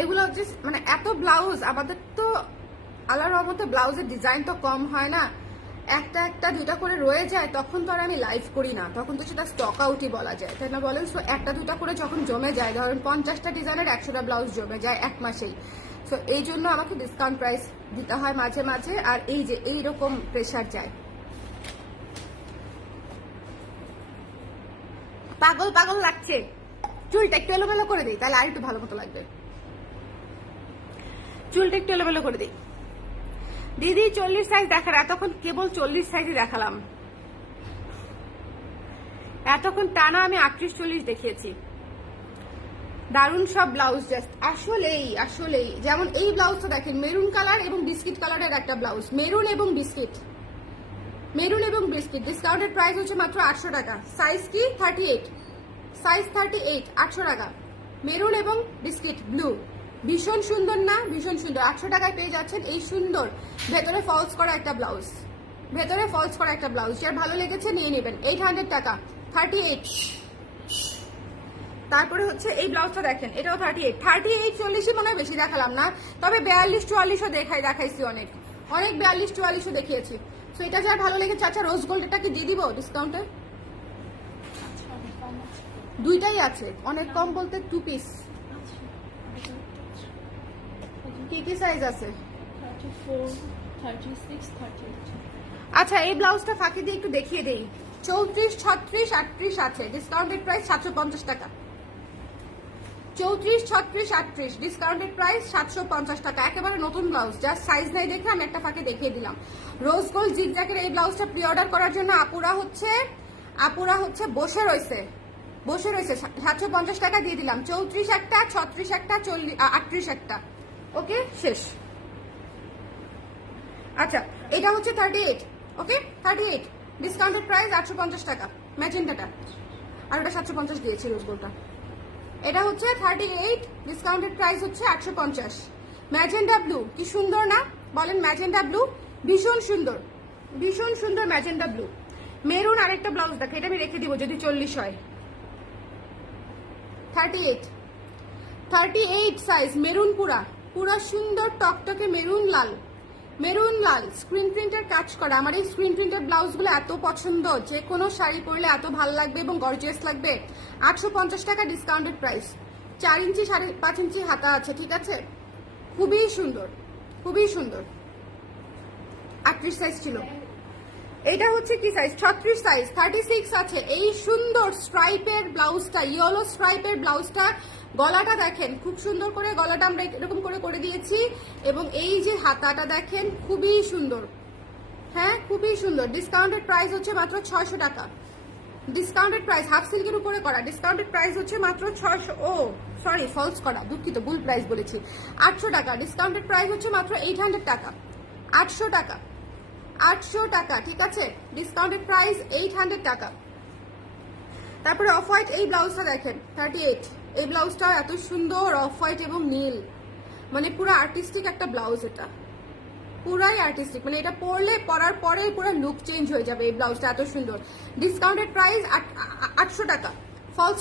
এগুলো হচ্ছে মানে এত ব্লাউজ আমাদের তো আল্লাহর রহমতে ব্লাউজের ডিজাইন তো কম হয় না, একটা একটা দুইটা করে রয়ে যায়। তখন তো আর আমি লাইভ করি না, তখন তো সেটা স্টক আউটই বলা যায়, তাই না বলেন? সো একটা দুইটা করে যখন জমে যায়, ধরেন 50টা ডিজাইনের 100টা ব্লাউজ জমে যায় এক মাসেই। সো এই জন্য আমাকে ডিসকাউন্ট প্রাইস দিতে হয় মাঝে মাঝে। আর এই যে এইরকম প্রেশার যায়, পাগল পাগল লাগছে। চুলটা একটু এলোমেলো করে দিই, তাহলে আর একটু ভালো মতো লাগবে। চুলটা একটু এলোমেলো করে দিই। দিদি 40 সাইজ দেখার, এতক্ষণ কেবল 40 সাইজই দেখালাম, এতক্ষণ টানা আমি 38, 40 দেখিয়েছি। দারুণ সব ব্লাউজ, জাস্ট আসলেই আসলেই। যেমন এই ব্লাউজটা দেখেন, মেরুন কালার এবং বিস্কিট কালারের একটা ব্লাউজ, মেরুন এবং বিস্কিট, মেরুন এবং বিস্কিট। ডিসকাউন্টেড প্রাইস হচ্ছে মাত্র 800 টাকা। সাইজ কি 38, সাইজ 38, 800 টাকা। মেরুন এবং বিস্কিট ব্লু, ভীষণ সুন্দর না? ভীষণ সুন্দর। 800 টাকায় পেয়ে যাচ্ছেন এই সুন্দর ভেতরে ফলস করা একটা ব্লাউজ। ভেতরে ফলস করা একটা ব্লাউজ, যার ভালো লেগেছে নিয়ে নেবেন। 800 টাকা, 38। তারপরে হচ্ছে এই ব্লাউজটা দেখেন, এটাও 38। 38 40 মনে হয় বেশি দেখালাম না, তবে 42 44ও দেখাইছি, অনেক 42 44ও দেখিয়েছি। তো এটা যার ভালো লেগেছে। আচ্ছা রোজ গোল্ড এটা কি দিয়ে দিব ডিসকাউন্টে? দুইটাই আছে, অনেক কম বলতে 2 পিস। কি কি সাইজ আছে? 34, 36, 38। আচ্ছা এই ব্লাউজটা ফাঁকি দিয়ে একটু দেখিয়ে দেই। 34 36 38 আছে, ডিসকাউন্টেড প্রাইস 750 টাকা। 34 36 38 ডিসকাউন্টেড প্রাইস 750 টাকা। একেবারে নতুন ব্লাউজ, জাস্ট সাইজ নাই দেখে আমি একটা ফাঁকে দেখিয়ে দিলাম। রোজ গোল্ড জিগজ্যাগের এই ব্লাউজটা প্রি অর্ডার করার জন্য আপুরা হচ্ছে বসে রয়েছে 750 টাকা দিয়ে দিলাম। 34 একটা, 36 একটা, 38 একটা। ওকে শেষ। আচ্ছা এটা হচ্ছে 38। ওকে 38 ডিসকাউন্টেড প্রাইস 850 টাকা ম্যাজেন্টাটা, আর ওটা 750 দিয়েছি রোজ গোল্ডটা। এটা হচ্ছে 38, ডিসকাউন্টেড প্রাইস হচ্ছে 850। ম্যাজেন্টা ব্লু কি সুন্দর না বলেন? ম্যাজেন্টা ব্লু ভীষণ সুন্দর, ভীষণ সুন্দর ম্যাজেন্টা ব্লু। মেরুন আরেকটা ব্লাউজ দেখো, এটা আমি রেখে দিব যদি 40 হয়। 38 সাইজ, মেরুন পুরা সুন্দর টকটকে মেরুন লাল স্ক্রিন প্রিন্টের কাজ করা। আমার এই স্ক্রিন প্রিন্টের ব্লাউজগুলো এত পছন্দ, যে কোনো শাড়ি পরলে এত ভালো লাগবে এবং গর্জিয়াস লাগবে। 850 টাকা ডিসকাউন্টেড প্রাইস। 4 ইঞ্চি 5.5 ইঞ্চি হাতা আছে, ঠিক আছে? খুবই সুন্দর, খুবই সুন্দর। 38 সাইজ ছিল। এটা হচ্ছে কি সাইজ? 36 সাইজ। 36 আছে। এই সুন্দর স্ট্রাইপের ব্লাউজটা, ইয়েলো স্ট্রাইপের ব্লাউজটা, গলাটা দেখেন খুব সুন্দর করে, গলাটা আমরা এরকম করে দিয়েছি, এবং এই যে হাতাটা দেখেন খুবই সুন্দর। হ্যাঁ খুবই সুন্দর। ডিসকাউন্টেড প্রাইস হচ্ছে মাত্র 600 টাকা। ডিসকাউন্টেড প্রাইস, হাফ সিল্কের উপরে করা। ডিসকাউন্টেড প্রাইস হচ্ছে মাত্র 600, ও সরি ফলস করা, দুঃখিত ভুল প্রাইস বলেছি। 800 টাকা। ডিসকাউন্টেড প্রাইস হচ্ছে মাত্র 800 টাকা। 800 টাকা, 800 টাকা, ঠিক আছে? ডিসকাউন্টেড প্রাইস 800 টাকা। তারপরে অফ হোয়াইট এই ব্লাউজটা দেখেন 38। এই ব্লাউজটা এত সুন্দর, অফ হোয়াইট এবং নীল, মানে পুরো আর্টিস্টিক একটা ব্লাউজ। এটা পুরাই আর্টিস্টিক, মানে এটা পরার পরে পুরো লুক চেঞ্জ হয়ে যাবে। এই ব্লাউজটা এত সুন্দর। ডিসকাউন্টেড প্রাইস 800 টাকা। ফলস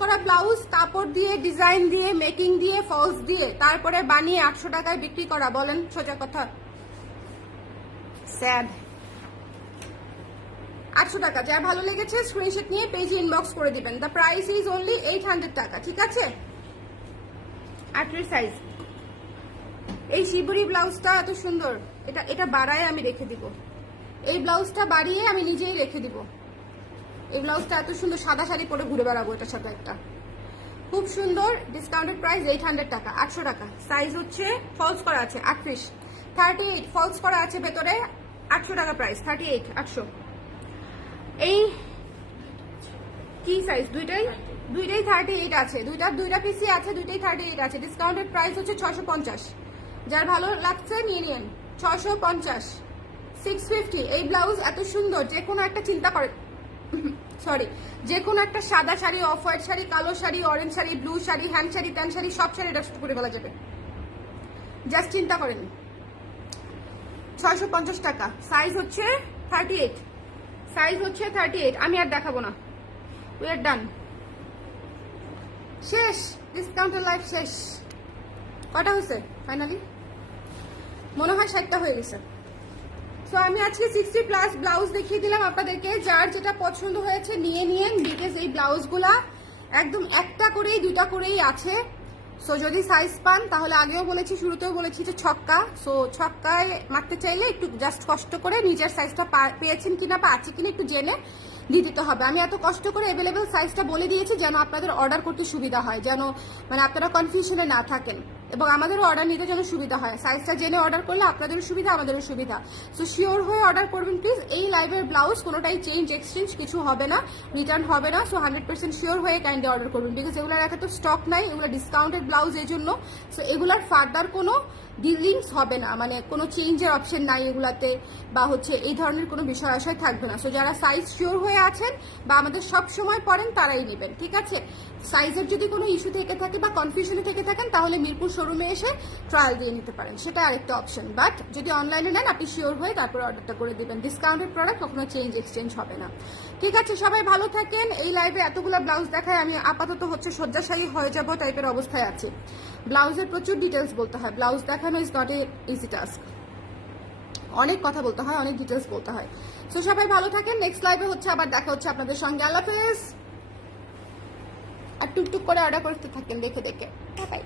করা ব্লাউজ, কাপড় দিয়ে, ডিজাইন দিয়ে, মেকিং দিয়ে, ফলস দিয়ে, তারপরে বানিয়ে 800 টাকায় বিক্রি করা। বলেন সোজা কথা, স্যাড। 800 টাকা। যা ভালো লেগেছে স্ক্রিনশট নিয়ে পেজে ইনবক্স করে দিবেন। দ্য প্রাইস ইজ অনলি 800 টাকা, ঠিক আছে? 38 সাইজ। এই শিবরি ব্লাউজটা এত সুন্দর, এটা বাড়ায় আমি রেখে দিব। এই ব্লাউজটা বাড়িয়ে আমি নিজেই রেখে দিব। এই ব্লাউজটা এত সুন্দর, সাদা শাড়ি পরে ঘুরে বেড়াবো এটার সাথে একটা। খুব সুন্দর। ডিসকাউন্টেড প্রাইস 800 টাকা। 800 টাকা। সাইজ হচ্ছে ফলস করা আছে 38। 38 ফলস করা আছে ভেতরে। 800 টাকা প্রাইস। 38 800। এই কি সাইজ? দুইটাই 38 আছে। দুইটা পিসই আছে, দুইটাই 38 আছে। ডিসকাউন্টেড প্রাইস হচ্ছে 650। যার ভালো লাগছে নিয়ে নিন। 650, 650। এই ব্লাউজ এত সুন্দর, যে কোনো একটা চিন্তা করে, সরি, যে কোনো একটা সাদা শাড়ি, অফ হোয়াইট শাড়ি, কালো sari, orange sari, blue sari, hand sari, tan sari, সব শাড়ি এটা করে ফেলা যাবে। জাস্ট চিন্তা করেন। 650 টাকা। সাইজ হচ্ছে 38। সাইজ হচ্ছে 38। আমি আর দেখাবো না, উই আর ডান। শেষ। ডিসকাউন্টের লাইফ শেষ। কটা হয়েছে ফাইনালি? মনে হয় 60টা হয়ে গেছে। সো আমি আজকে 60+ ব্লাউজ দেখিয়ে দিলাম আপনাদেরকে। যার যেটা পছন্দ হয়েছে নিয়ে নিন, বিকজ এই ব্লাউজগুলা একদম একটা করেই, দুটা করেই আছে। সো যদি সাইজ পান, তাহলে আগেও বলেছি, শুরুতেও বলেছি যে ছক্কা। সো ছক্কায় মারতে চাইলে একটু জাস্ট কষ্ট করে নিজের সাইজটা পেয়েছেন কিনা বা আছে কিনা একটু জেনে দিয়ে দিতে হবে। আমি এত কষ্ট করে অ্যাভেলেবেল সাইজটা বলে দিয়েছি যেন আপনাদের অর্ডার করতে সুবিধা হয়, যেন মানে আপনারা কনফিউশনে না থাকেন, এবং আমাদেরও অর্ডার নিতে যেন সুবিধা হয়। সাইজটা জেনে অর্ডার করলে আপনাদেরও সুবিধা, আমাদেরও সুবিধা। সো শিওর হয়ে অর্ডার করবেন প্লিজ। এই লাইভের ব্লাউজ কোনোটাই চেঞ্জ এক্সচেঞ্জ কিছু হবে না, রিটার্ন হবে না। সো 100% শিওর হয়ে কাইন্ডলি অর্ডার করবেন, বিকজ এগুলোর একটা তো স্টক নাই, এগুলো ডিসকাউন্টেড ব্লাউজ এই জন্য। সো এগুলার ফার্দার কোনো ডিলিংস হবে না, মানে কোনো চেঞ্জের অপশন নাই এগুলাতে, বা হচ্ছে এই ধরনের কোনো বিষয় আশয় থাকবে না। সো যারা সাইজ শিওর হয়ে আছেন বা আমাদের সব সময় পরেন তারাই নেবেন, ঠিক আছে? সাইজের যদি কোনো ইস্যু থেকে থাকে বা কনফিউশনে থেকে থাকেন তাহলে মিরপুর শোরুমে এসে ট্রায়াল দিয়ে নিতে পারেন, সেটা আরেকটা অপশন। বাট যদি অনলাইনে নেন আপনি শিওর হয়ে তারপরে অর্ডারটা করে দেবেন। ডিসকাউন্টেড প্রোডাক্ট কখনো চেঞ্জ এক্সচেঞ্জ হবে না, ঠিক আছে? সবাই ভালো থাকেন। এই লাইভে এতগুলো ব্লাউজ দেখায় আমি আপাতত হচ্ছে শয্যাশায়ী হয়ে যাব টাইপের অবস্থায় আছি। ব্লাউজের প্রচুর ডিটেলস বলতে হয়, ব্লাউজ দেখানো is not a easy task, অনেক কথা বলতে হয়, অনেক ডিটেলস বলতে হয়। সো সবাই ভালো থাকেন, নেক্সট লাইভে হচ্ছে আবার দেখা হচ্ছে আপনাদের সঙ্গে। আল্লাহ হাফেজ। আর টুকটুক করে অর্ডার করতে থাকেন দেখে দেখে। Bye bye.